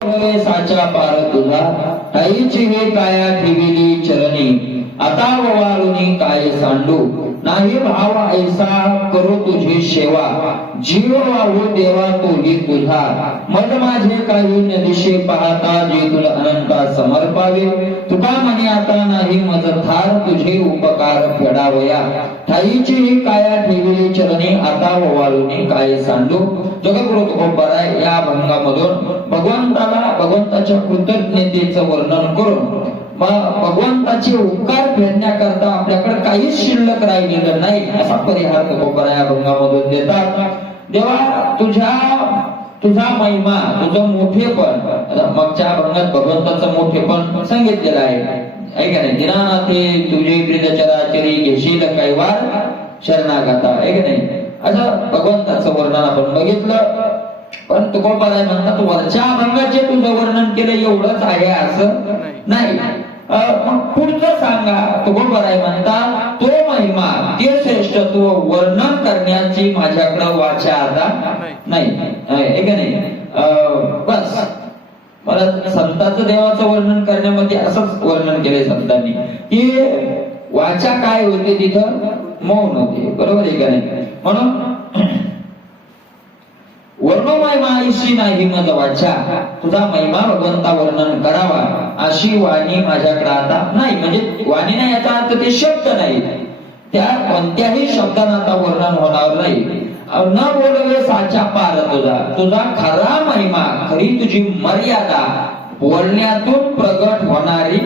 साचा पार तुझा ताईची हे काया ठेविली चरणी आता ववाळुनी काय सांडू नाही भाव ऐसा करू तुझी सेवा जीव वाहू देवा तोही तुझा मन माझे काही नदिशे पाहता जे तुला अनंता समर्पावे तुका म्हणे आता नाही मज थार तुझे उपकार फेडावया ठाईची ही काया ठेविली चरणी आता ववाळुनी काय सांडू जगद्गुरु तुकोबाराय या अभंगामधून भगवंताच्या कृतज्ञतेचं वर्णन करून भगवंताचे उपकार फेडण्याकरता आपल्याकडे काहीच शिल्लक राहिलेलं नाही असा परिहार तुकोबाराय या अभंगामधून देतात. देवा तुझा महिमा तुझं मोठेपण मागच्या अभंगात भगवंताचं मोठेपण सांगितलेलं आहे का नाही. दिनानाथे तुझे प्रियचराचरी घेशील कैवार शरणागता आहे का नाही. असं भगवंताचं वर्णन आपण बघितलं. पण तुकोबाराय म्हणतात वरच्या अभंगाचे तुझं वर्णन केलं एवढंच आहे असं नाही. मग पुढचं सांगा. तुकोबाराय म्हणतात तो महिमा ते श्रेष्ठत्व वर्णन करण्याची माझ्याकडे वाचा आता नाही आहे का नाही. बस मला संतांचं देवाचं वर्णन करण्यामध्ये असंच वर्णन केलंय संतांनी की वाचा काय होते तिथं मौन होते. बरोबर आहे का नाही. म्हणून वर्णमय माईशी नाही मज वाचा तुझा महिमा भगवंता वर्णन करावा अशी वाणी माझ्याकडे आता नाही. म्हणजे वाणी नाही याचा अर्थ ते शब्द नाही. त्या कोणत्याही शब्दांना आता वर्णन होणार नाही. न बोलवे साचा पार तुझा खरा महिमा खरी तुझी मर्यादा बोलण्यातून प्रगट होणारी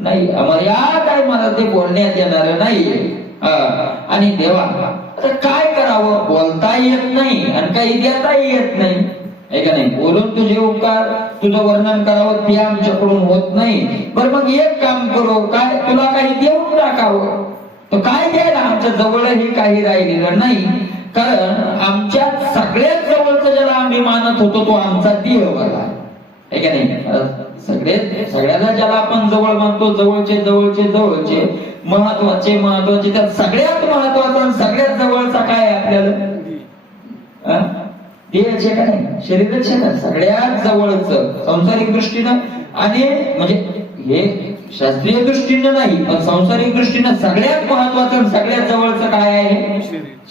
नाही. मर्यादा आहे मला ते बोलण्यात येणार नाही. आणि देवा काय करावं बोलता येत नाही आणि काही देताही येत नाही आहे का नाही. बोलून तुझे उपकार तुझं वर्णन करावं ते आमच्याकडून होत नाही. बरं मग एक काम करू काय तुला काही देऊन टाकावं तर काय द्यायला आमच्या जवळही काही राहिलेलं नाही. कारण आमच्या सगळ्यात जवळचं ज्याला आम्ही मानत होतो तो आमचा देह बघा आहे का नाही. सगळ्याला ज्याला आपण जवळ मानतो जवळचे महत्वाचे त्यात सगळ्यात महत्वाचा आणि सगळ्यात जवळचा काय आहे आपल्याला देहाचे का नाही शरीरच आहे ना सगळ्यात जवळचं सांसारिक दृष्टीनं. आणि म्हणजे हे शास्त्रीय दृष्टीनं नाही पण सांसारिक दृष्टीनं सगळ्यात महत्वाचं सगळ्यात जवळचं काय आहे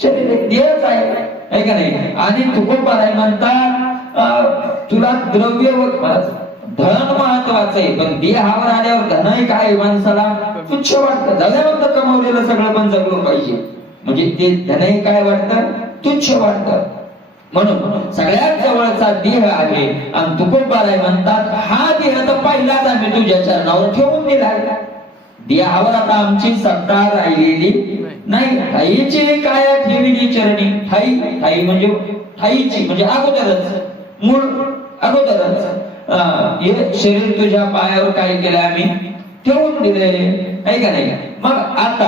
शरीर देहच आहे का नाही. आणि तुकोबाराय म्हणतात तुला द्रव्य धन महत्वाचं आहे पण देहावर आल्यावर धनही काय माणसाला तुच्छ वाटतं. धनावरत कमवलेलं सगळं पण जगलं पाहिजे म्हणजे ते धनही काय वाटतं तुच्छ वाटतं. म्हणून सगळ्यात जवळचा देह आहे. आणि तुकोबाराय म्हणतात हा देह तर पहिलाच आम्ही तुझ्या चरणावर ठेवून दिला. देहावर आता आमची सत्ता राहिलेली नाही. ठाईची काया ठेविली चरणी ठाई म्हणजे ठाईची म्हणजे अगोदरच मूळ अगोदरच हे शरीर तुझ्या पायावर काय केलं आम्ही ठेवून दिले आहे का नाही. मग आता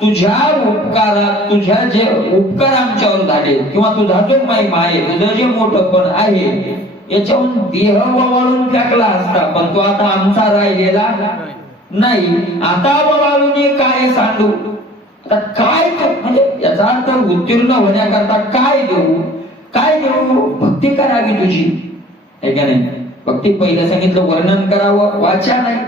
तुझ्या उपकारात तुझ्या जे उपकार आमच्यावर झाले किंवा तुझा जो महिमा आहे तुझं जे मोठंपण आहे याच्याहून देह ववाळून टाकला असता पण तो आता आमचा राहिलेला नाही. आता ववाळून काय सांडू आता काय म्हणजे याचा अर्थ उत्तीर्ण होण्याकरता काय देऊ भक्ती करावी तुझी आहे का नाही. भक्ती पहिलं सांगितलं वर्णन करावं वाचा नाही.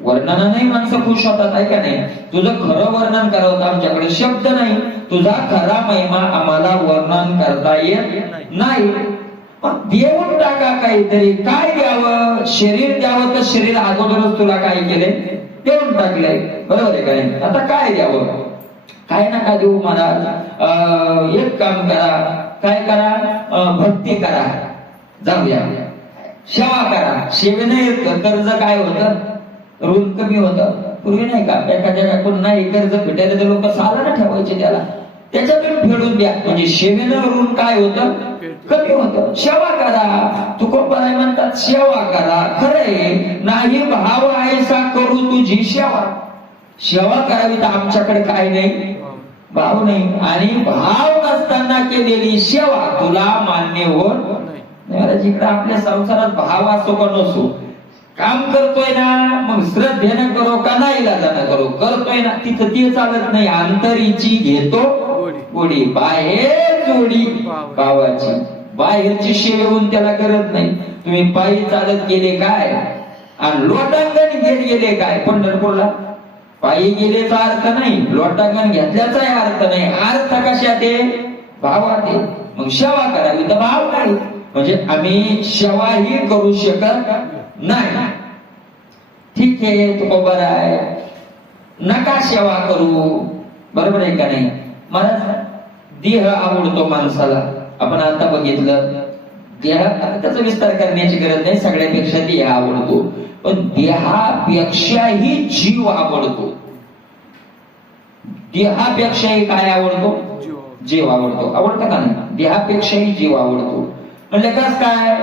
वर्णनाने माणसं खुश होतात आहे का नाही. तुझं खरं वर्णन करावं आमच्याकडे शब्द नाही. तुझा खरा महिमा आम्हाला वर्णन करता येत नाही. मग देऊन टाका काहीतरी. काय द्यावं शरीर द्यावं तर शरीर अगोदरच तुला काय केले देऊन टाकलंय बरोबर आहे का नाही. आता काय द्यावं काय नका देऊ मला. एक काम करा काय करा भक्ती करा जाऊया सेवा करा. सेवेने कर्ज काय होतं ऋण कमी होतं. पूर्वी नाही का एखाद्याकडून नाही कर्ज भेटायला तर लोक सालाना ठेवायचे त्याच्यातून फेडून द्या म्हणजे सेवेनं ऋण काय होतं कमी होतं. सेवा करा. तुकोबाराय म्हणतात सेवा करा. खरंय नाही भाव ऐसा करू तुझी सेवा करावी तर आमच्याकडे काय नाही भाव नाही. आणि भाव नसताना केलेली सेवा तुला मान्य होत जिकडे आपल्या संसारात भाव असो का नसो काम करतोय ना मग श्रद्धेनं करो का नाही लाजानं करो करतोय ना तिथं ते चालत नाही. अंतरीची घेतो गोडी बाहेर जोडी भावाची बाहेरची शेवेहून त्याला करत नाही. तुम्ही पायी चालत गेले काय आणि लोटांगण घेत गेले काय पंढरपूरला? पायी गेलेचा अर्थ नाही, लोटांगण घेतल्याचाही अर्थ नाही. अर्थ कशात आहे? भावात आहे. मग सेवा करावी तर भाव नाही. म्हणजे आम्ही सेवाही करू शकत नाही. ठीक आहे, तो बरं आहे, नका सेवा करू, बरोबर आहे का नाही? मला देह आवडतो माणसाला. आपण आता बघितलं देह, त्याचा विस्तार करण्याची गरज नाही, सगळ्यापेक्षा देह आवडतो. पण देहापेक्षाही जीव आवडतो. देहापेक्षाही काय आवडतो? जीव आवडतो. आवडतं का नाही? देहापेक्षाही जीव आवडतो. म्हणजे कस काय?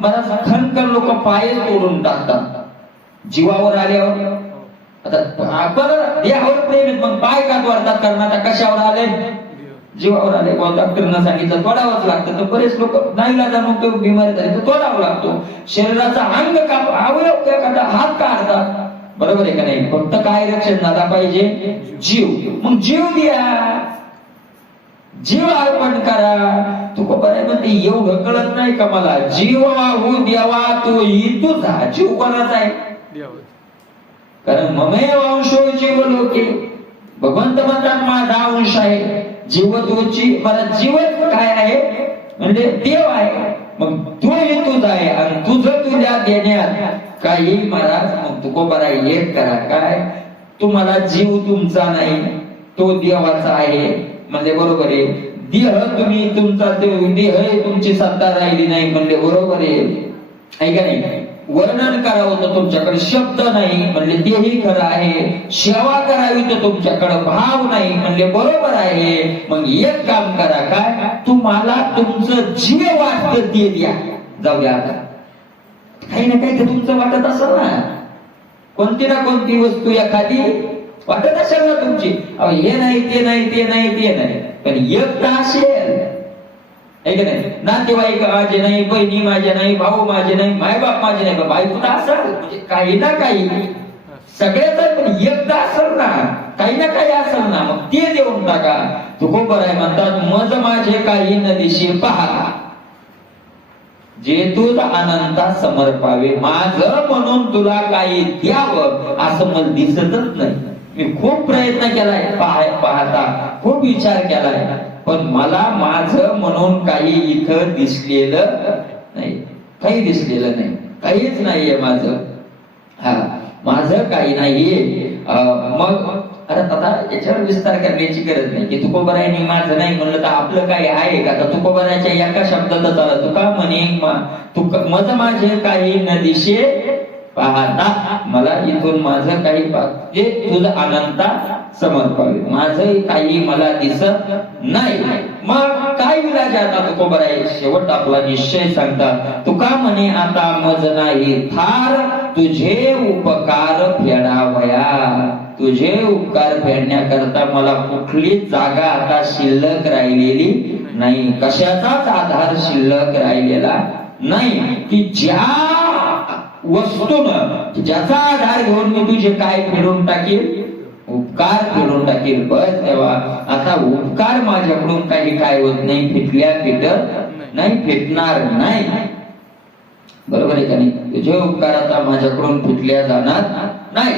मला खणखण लोक पाय तोडून टाकतात जीवावर आल्यावर. आता आपण देहावर प्रेम आहेत, मग पाय का तोडतात? कारण आता कशावर आले? जीवावर आले. डॉक्टरनं सांगितलं तोडावंच लागतं, तर बरेच लोक नाही लागतात, बिमारी झाली तर तोडावं लागतो. शरीराचा अंग का अवयव एखादा हात काढतात, बरोबर आहे का नाही? फक्त काय रक्षण झाला पाहिजे? जीव. मग जीव द्या, जीव अर्पण करा. तू बरं म्हणते एवढं कळत नाही का मला? जीव वाहू द्यावा तो तुझा. जीव कोणाचा आहे? कारण ममेव अंशो जीव लोके, भगवंत म्हणतात माझा अंश आहे. जीव तोची, मला जीवन काय आहे? म्हणजे देव आहे. मग तोही तुझा आहे आणि तुझं तुझ्या देण्यात काही महाराज. मग तू बरा एक करा काय? तुम्हाला जीव तुमचा नाही, तो देवाचा आहे. म्हणजे बरोबर आहे. देह तुम्ही तुमचा, देह तुमची सत्ता राहिली नाही म्हणजे बरोबर आहे का नाही? वर्णन करावं तर तुमच्याकडे शब्द नाही म्हणजे तेही खरं आहे. सेवा करावी तर तुमच्याकडे भाव नाही म्हणजे बरोबर आहे. मग एक काम करा काय? तुम्हाला तुमचं जीव वाटतं ते द्या. जाऊ द्या, आता काही ना काही तर तुमचं वाटत असेल ना. कोणती ना कोणती वस्तू एखादी वाटत असेल ना तुमची. हे नाही ते नाही ते नाही ते नाही, पण एकटा असेल आहे का नाही? नातेवाईक माझे नाही, बहिणी माझ्या नाही, भाऊ माझे नाही, मायबाप माझे नाही, बायको तर असेल म्हणजे काही ना काही सगळ्याच, पण एकदा असेल ना, काही ना काही असेल ना, मग ते देऊन टाका. तुकोबर आहे म्हणतात मज माझे काही न दिशे पहा, जे तुझ अनंता समर्पावे. माझं म्हणून तुला काही द्यावं असं मला दिसतच नाही. मी खूप प्रयत्न केलाय पाहता, खूप विचार केलाय, पण मला माझं म्हणून काही इथं दिसलेलं नाही. काही दिसलेलं नाही, काहीच नाहीये माझं. हा, माझं काही नाहीये. मग आता याच्यावर विस्तार करण्याची गरज नाही की तुकोबरायनी माझं नाही म्हणलं तर आपलं काही आहे का? तर तुकोबराच्या एका शब्दात झाला. तुका म्हणे मज माझे काही न दिशे पाहता, मला इथून माझं काही जे तुझं अनंता समर्पावे, माझं काही मला दिसत नाही. मग काय विलाज आता तुकोबराय शेवट आपला निश्चय सांगता. तुका म्हणे आता मज नाही थार, तुझे उपकार फेडावया. तुझे उपकार फेडण्याकरता मला कुठली जागा आता शिल्लक राहिलेली नाही, कशाचाच आधार शिल्लक राहिलेला नाही की ज्या वस्तून ज्याचा आधार घेऊन मी तुझे काय फेडून टाकील? उपकार फेडून टाकील. बस तेव्हा आता उपकार माझ्याकडून काही काय होत नाही, फिटल्या फिटत नाही, फिटणार नाही. बरोबर आहे का नाही? तुझे उपकार आता माझ्याकडून फिटल्या जाणार नाही.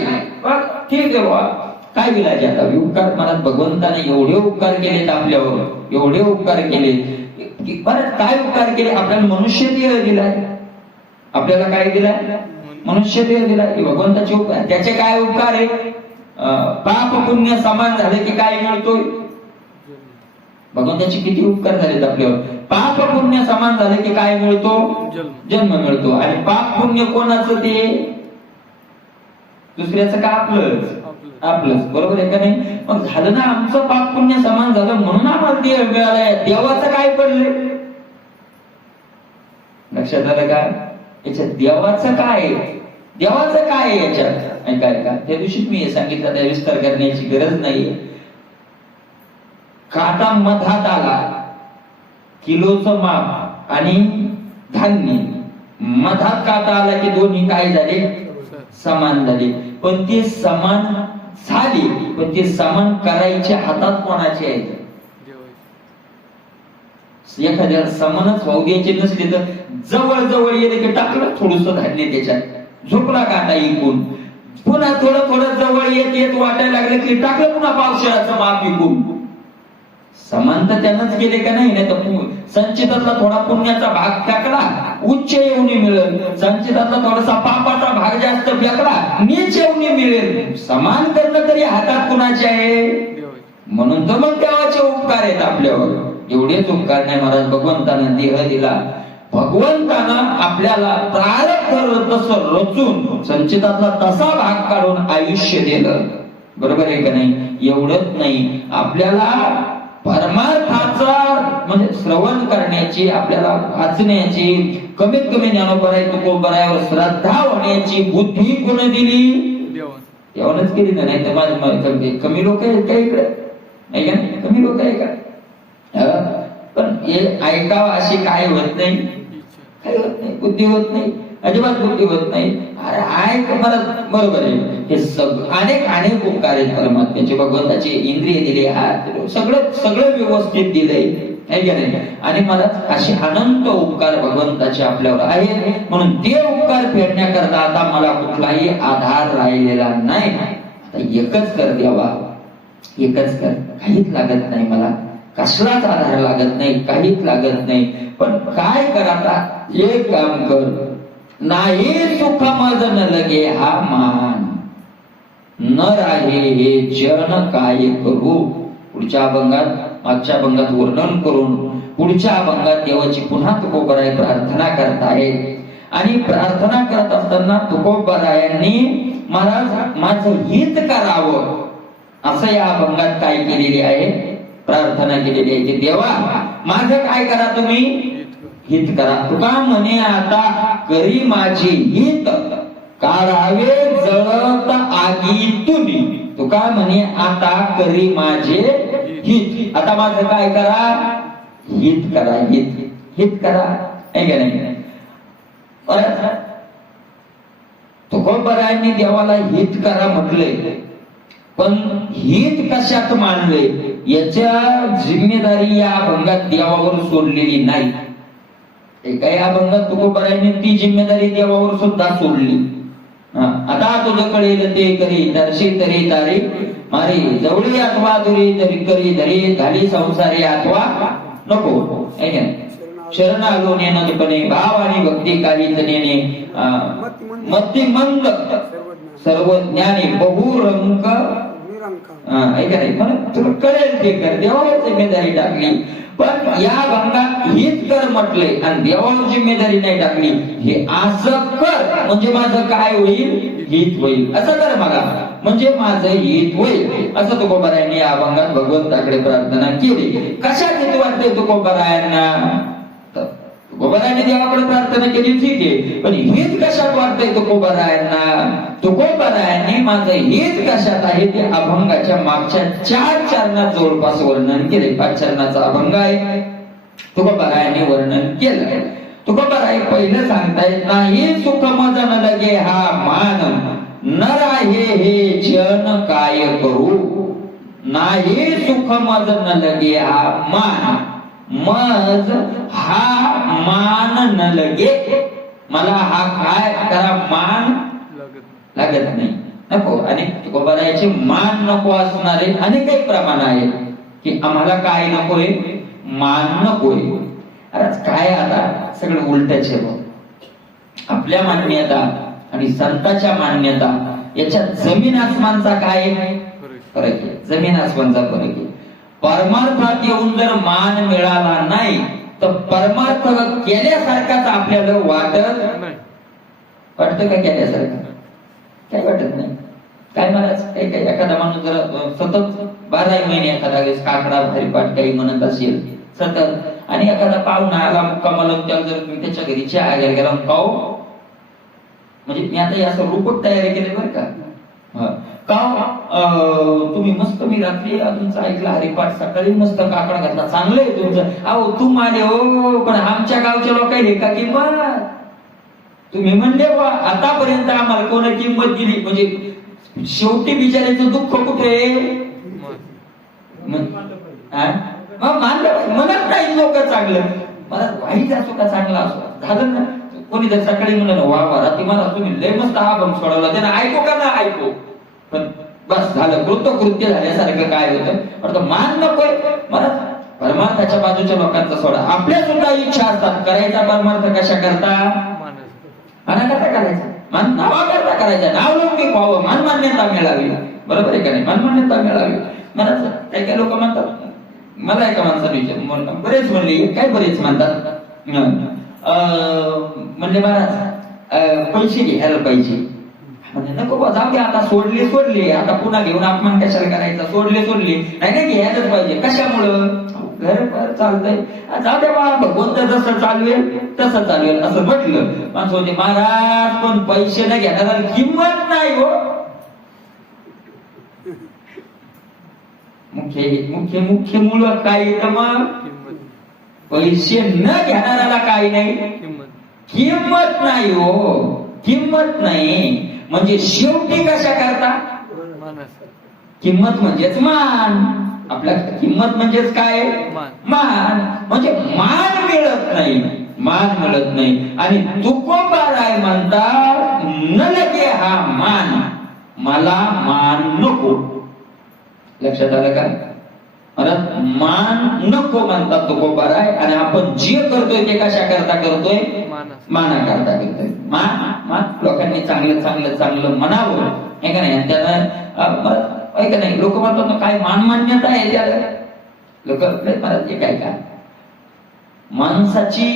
ठीक आहे बा, काय विलाज आता? उपकार मला भगवंताने एवढे उपकार केलेत आपल्यावर, एवढे उपकार केले. बरं काय उपकार केले? आपल्याला मनुष्य देह दिलाय. आपल्याला काय दिलाय? मनुष्य देह दिलाय. भगवंताचे उपकार. त्याचे काय उपकार आहे? पाप पुण्य समान झाले की काय मिळतोय? भगवंताचे किती उपकार झालेत आपल्यावर. पाप पुण्य समान झाले की काय मिळतो? जन्म मिळतो. आणि पाप पुण्य कोणाचं? ते दुसऱ्याचं का आपलंच? आपलंच. बरोबर आहे का नाही? मग झालं ना आमचं पाप पुण्य समान झालं म्हणून आम्हाला देह मिळालाय. देवाचं काय पडलंय? लक्षात आलं का? याच्यात देवाचं काय? देवाचं काय याच्यात? काय का त्या दिवशीच मी हे सांगितलं, त्या विस्तार करण्याची गरज नाही. काटा मधात आला, किलोचं माप आणि धान्य मधात काटा आला की दोन्ही काय झाले? समान झाले. पण ते समान झाले, पण ते समान करायचे हातात कोणाचे आहेत? एखाद्या समनच वाहू द्यायचे नसले तर जवळ जवळ येले की टाकलं थोडस धान्य त्याच्यात, झोपला काटा इकून, पुन्हा थोडं थोडं जवळ येत येत वाटायला लागलं की टाकलं पुन्हा पावसाळ्याचं माप इकून. समान तर त्यानंच केले का नाही, तर संचितातला थोडा पुण्याचा भाग फेकला उच्च येऊनी मिळेल, संचितातला थोडासा पापाचा भाग जास्त फेकला नीच येऊनी मिळेल. समान करणं तरी हातात कुणाचे आहे? म्हणून तर मग देवाचे उपकार आहेत आपल्यावर. एवढेच उपकार नाही महाराज, भगवंतानं देह दिला, भगवंतानं आपल्याला प्रारब्ध तसं रचून संचितातला तसा भाग काढून आयुष्य दिलं. बरोबर आहे का नाही? एवढंच नाही, आपल्याला परमार्थाचा म्हणजे श्रवण करण्याची, आपल्याला वाचण्याची, कमीत कमी ज्ञानोबराय तुकोबरायावर श्रद्धा होण्याची बुद्धी कोण दिली? देवानच केली ना. नाही तर माझे कमी लोक आहेत का इकडे? नाही का? कमी लोक आहे का? पण हे ऐकावं अशी काय होत नाही, काय होत नाही, बुद्धी होत नाही, अजिबात बुद्धी होत नाही. अरे ऐक मला, बरोबर आहे. हे अनेक अनेक उपकार आहेत परमात्म्याचे, भगवंताचे इंद्रिय दिले, हात, सगळं सगळं व्यवस्थित दिलंय, आहे का नाही? आणि मला असे अनंत उपकार भगवंताचे आपल्यावर आहेत. म्हणून ते उपकार फेडण्याकरता आता मला कुठलाही आधार राहिलेला नाही. आता एकच कर देवा, एकच कर, काहीच लागत नाही मला, कसलाच आधार लागत नाही, काहीच लागत नाही. पण काय कर आता, एक काम कर, नाही सुख मज न लगे हा मान, न राहे हे जन काय करू. पुढच्या अभंगात, मागच्या अभंगात वर्णन करून पुढच्या अभंगात देवाची पुन्हा तुकोबराय प्रार्थना करताय. आणि प्रार्थना करत असताना तुकोबरायांनी महाराज माझं हित करावं असं या अभंगात काय केलेली आहे, प्रार्थना केलेली आहे की देवा माझं काय करा, तुम्ही हित करा. तुका म्हणे आता करी माझी हित, काढावे जळत आगीतून. तुका म्हणे आता करी माझे हित, आता माझं काय करा, हित करा, हित हित करा, आहे का नाही? परत तुकोबरायांनी देवाला हित करा म्हटले, पण हित कशात मानले याच्या जिम्मेदारी या अभंगात देवावर सोडलेली नाही. एका या अभंगात तुकोबरायांनी ती जिम्मेदारी देवावर सुद्धा सोडली. आता तुझं कळेल ते करी, दर्शी तरी तारी मारी, जवळी अथवा दुरी तरी करी धरी, झाली संसारी अथवा नको. शरण आलो नेनपणे, भाव आणि भक्ती काहीच नेणे, मती मंद सर्व ज्ञानी बहुरंक, ऐका नाही, म्हणून तुला कळेल ते कर, देवावर जिम्मेदारी टाकली. पण या भंगात हित कर म्हटले आणि देवावर जिम्मेदारी नाही टाकली. हे असं कर म्हणजे माझं काय होईल, हित होईल. असं कर मला म्हणजे माझं हित होईल. असं तुकोबरायांनी या अभंगात भगवंताकडे प्रार्थना केली. कशात हित वाटते तुकोबरायांना? तुकोबरायांनी देवाकडे प्रार्थना केली, ठीक आहे, पण हित कशात वाटतंय तुकोबरायांना? तुकोबरायांनी माझं हित कशात आहे ते अभंगाच्या मागच्या 4 चरणात जवळपास वर्णन केले. 5 चरणाचा अभंग आहे, तुकोबरायांनी वर्णन केलं. तुकोबराय पहिलं सांगतायत, नाही सुख मज न लगे हा मान, न राहे हे जन काय करू. नाही सुख मज न लगे हा मान, मज हा मान न लगे, मला हा काय करा मान लागत नाही, नको. आणि तुकोबरायाचे मान नको असणारे अनेक काही प्रमाण आहेत की आम्हाला काय नकोय, मान नकोय. अरे काय आता सगळं उलटच आहे. आपल्या मान्यता आणि संतांच्या मान्यता याच्यात जमीन आसमानचा काय फरक आहे, जमीन आसमानचा फरक आहे. परमार्थात येऊन जर मान मिळाला नाही तर परमार्थ केल्यासारखाच आपल्याला वाटत का? केल्यासारखं काय वाटत नाही. काय महाराज, काही काही एखादा माणूस जर सतत 12 महिने एखादा वेळेस काकडा हरिपाठ काही म्हणत असेल सतत, आणि एखादा पाहुणा आला मुक्कामाला, त्याला जर तुम्ही त्याच्या घरी चहा घ्यायला गेला, पाहू म्हणजे मी आता असं रूपक तयारी केले बरं का, तुम्ही मस्त, मी रात्री तुमचं ऐकलं हरिपाठ, सकाळी मस्त काकडा घातला, चांगलं आहे तुमचं. अहो तू माने हो, पण आमच्या गावच्या लोकांनी का किंमत तुम्ही म्हणले बा, आतापर्यंत आम्हाला कोणा किंमत दिली, म्हणजे शेवटी बिचाऱ्याचं दुःख कुठे मग मानलं म्हणत नाही लोक चांगलं, मला वाईट असो का चांगला असो झालं ना. कोणी जर सकाळी म्हणलं वा वा रात्री मला तुम्ही लय मस्त हा भंग सोडवला, त्यानं ऐको का ना ऐको, पण बस झालं कृत्य झाल्यासारखं काय होतं. मान नकोय मला परमार्थाच्या बाजूच्या लोकांचा सोडा. आपल्या सुद्धा इच्छा असतात करायचा परमार्थ कशा करता, मनाकरता करायचा, मान नावाकरता करायचा, नाव लौकिक व्हावं, मान मान्यता मिळावी, बरोबर आहे का नाही, मान मान्यता मिळावी. मला काही काही लोक म्हणतात, मला एका माणसाने विचार बरेच म्हणले, काय बरेच म्हणतात म्हणजे महाराज पैसे घ्यायला पाहिजे. म्हणजे नको बा जाऊ दे आता, सोडले आता पुन्हा घेऊन अपमान कशाला करायचा, सोडले नाही घ्यायलाच पाहिजे. कशामुळं घर चालतंय, जाऊ दे बा भगवंत जसं चालवेल तसं चालवेल असं म्हटलं. माणसं होते महाराज पण पैसे न घेण्याला किंमत नाही हो. मुख्य मूळ काय येतं मग, पैसे न घेणाऱ्याला काही नाही किंमत नाही हो, किंमत नाही. म्हणजे शेवटी कशा करता, किंमत म्हणजेच मान. आपल्या किंमत म्हणजेच काय, मान. म्हणजे मान मिळत नाही. आणि तुकोबाराय म्हणतात न लगे हा मान, मला मान नको. लक्षात आलं का, मान नको म्हणतात तुकोबाराय. आणि आपण जे करतोय ते कशा करता करतोय, माना करता करतोय. मान लोकांनी चांगलं म्हणावं हे का नाही. त्याला का नाही लोक म्हणतात काय मान मान्यता आहे त्याला, लोक हे काय का माणसाची.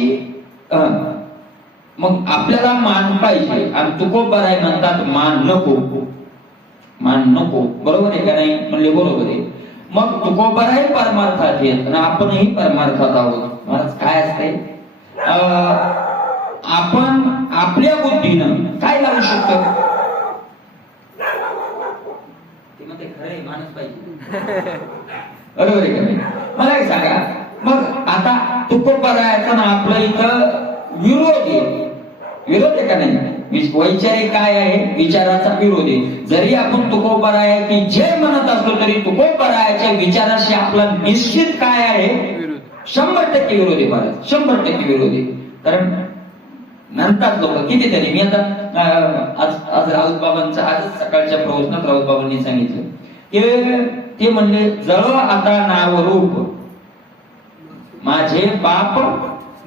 मग आपल्याला मान पाहिजे आणि तुकोबाराय म्हणतात मान नको, बरोबर आहे का नाही, म्हणले बरोबर आहे. मग तुकोबाराय परमार्थात येत आणि आपणही परमार्थात आहोत. महाराज काय असते, आपण आपल्या बुद्धीनं काय लावू शकतो, ते म्हणते खरंय माणूस पाहिजे, बरोबर आहे का नाही. मला एक सांगा, मग आता तुकोबारायचा ना आपलं इथं विरोध आहे का नाही, वैचारिक काय आहे, विचाराचा विरोध आहे. जरी आपण तुकोबाराय की जय म्हणत असलो तरी तुकोबारायच्या विचाराशी आपला निश्चित काय आहे, 100% विरोध आहे महाराज, 100% विरोध आहे. कारण म्हणतात लोक कितीतरी, मी आता आज राऊत बाबांचा आजच सकाळच्या प्रवचनात राऊत बाबांनी सांगितलं की ते म्हणले जळो आता नाव रूप माझे बाप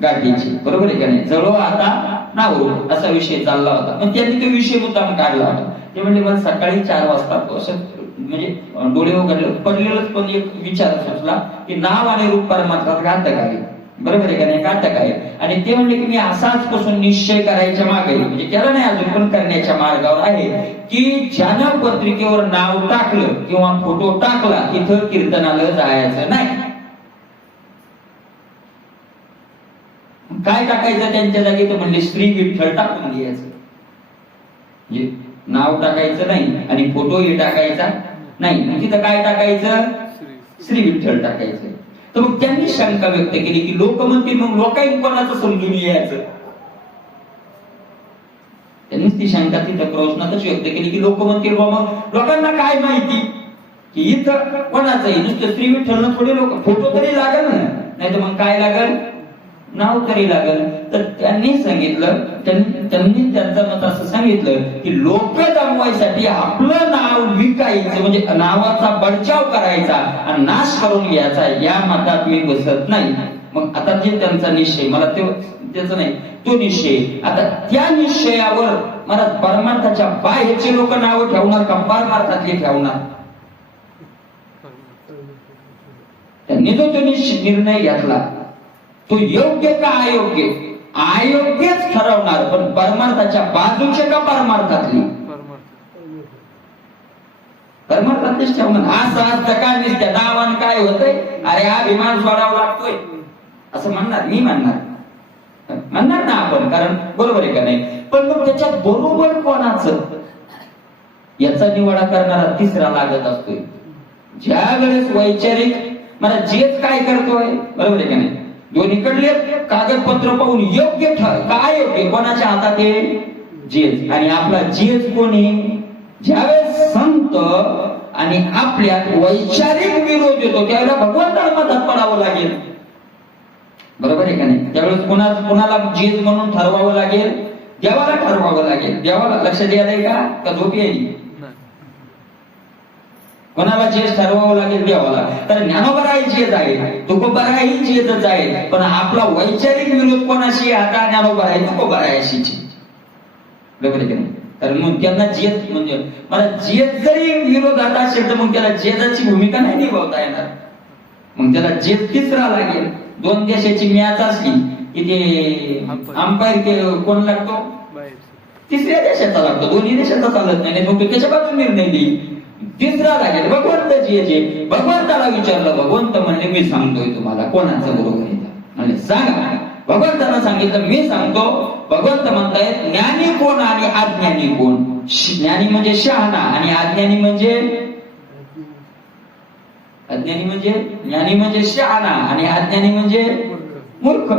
गाठीचे, बरोबर आहे का नाही, जळो आता नाव रूप असा विषय चालला होता. पण त्यांनी तो विषय मुद्दाम काढला होता. ते म्हणले मला सकाळी 4 वाजता असं म्हणजे डोळे उघडले पडलेलंच, पण एक विचार सुचला की नाव आणि रूप परमार्थात घातक आहे, बरोबर आहे का नाही, घातक आहे. आणि ते म्हणले की मी असाच पासून निश्चय करायच्या मागे, म्हणजे त्याला नाही अजून पण करण्याच्या मार्गावर आहे की ज्यानं पत्रिकेवर नाव टाकलं किंवा फोटो टाकला तिथं कीर्तनाला जायचं नाही. काय टाकायचं त्यांच्या जागी, तर म्हणले श्री विठ्ठल टाकून द्यायचं. म्हणजे नाव टाकायचं नाही आणि फोटोही टाकायचा नाही, मग तिथं काय टाकायचं, श्री विठ्ठल टाकायचं. तर मग त्यांनी शंका व्यक्त केली की लोक म्हणतील मग लोकांनी कोणाचं समजून यायचं. त्यांनी ती शंका तिथं प्रश्नातच व्यक्त केली की लोक म्हणतील मग लोकांना काय माहिती की इथं कोणाचंही नुसतं श्री विठ्ठल थोडे लोक, फोटो तरी लागल ना, नाही तर मग काय लागल, नाव तरी लागल. तर त्यांनी सांगितलं, त्यांनी त्यांचं मत असं सांगितलं की लोक जमवायसाठी आपलं नाव विकायचं, म्हणजे नावाचा बडचाव करायचा आणि नाश करून घ्यायचा, या मतात मी बसत नाही. मग आता जे त्यांचा निश्चय, मला त्याचं नाही तो निश्चय, आता त्या निश्चयावर मला परमार्थाच्या बाहेरचे लोक नाव ठेवणार का परमार्थातले ठेवणार. त्यांनी जो निर्णय घेतला तो योग्य का अयोग्य, अयोग्यच ठरवणार, पण परमार्थाच्या बाजूचे का परमार्थातली, परमार्थातलीच ठेवणार. असं काय दिसत्या नावान काय होतंय, अरे हा अभिमान सोडावा लागतोय असं म्हणणार, मी म्हणणार ना आपण, कारण बरोबर आहे का नाही. पण मग त्याच्यात बरोबर कोणाचं याचा निवाडा करणारा तिसरा लागत असतोय. ज्या वेळेस वैचारिक मला जेच काय करतोय, बरोबर आहे का नाही, दोन्हीकडले कागदपत्र पाहून योग्य काय योग्य कोणाच्या हातात आहे, जेज. आणि आपला जेज कोणी, ज्यावेळेस संत आणि आपल्यात वैचारिक विरोध येतो त्यावेळेला भगवंताला मदत पडावं लागेल. बरोबर आहे का नाही? त्यावेळेस कुणाला जीज म्हणून ठरवावं लागेल? देवाला ठरवावं लागेल. देवाला लक्षात यायलंय का झोप येईल? कोणाला जेज ठरवावं लागेल? देवाला. तर ज्ञानोबराही जेज आहे, तुकोबराही जेजच आहे, पण आपला वैचारिक विरोध कोणाशी? आता ज्ञानोबराही तुकोबराशीची. बरोबर आहे का नाही? तर मग त्यांना जेज म्हणजे मला जेज जरी विरोधात असेल तर मग त्याला जेजाची भूमिका नाही निभावता येणार. मग त्याला जेज तिसरा लागेल. दोन देशाची मॅच असली की ते अंपायर कोण लागतो? तिसऱ्या देशाचा लागतो. दोन्ही देशाचा चालत नाही, मग त्याच्या बाजून निर्णय देईल. तिसरा लागेल भगवंत जे भगवंताला विचारलं, भगवंत म्हणले मी सांगतोय तुम्हाला कोणाचं बरोबर आहे म्हणजे सांगा. भगवंताला सांगितलं मी सांगतो. भगवंत म्हणतायत ज्ञानी कोण आणि अज्ञानी कोण? ज्ञानी म्हणजे शहाणा आणि अज्ञानी म्हणजे ज्ञानी म्हणजे शहाणा आणि अज्ञानी म्हणजे मूर्ख.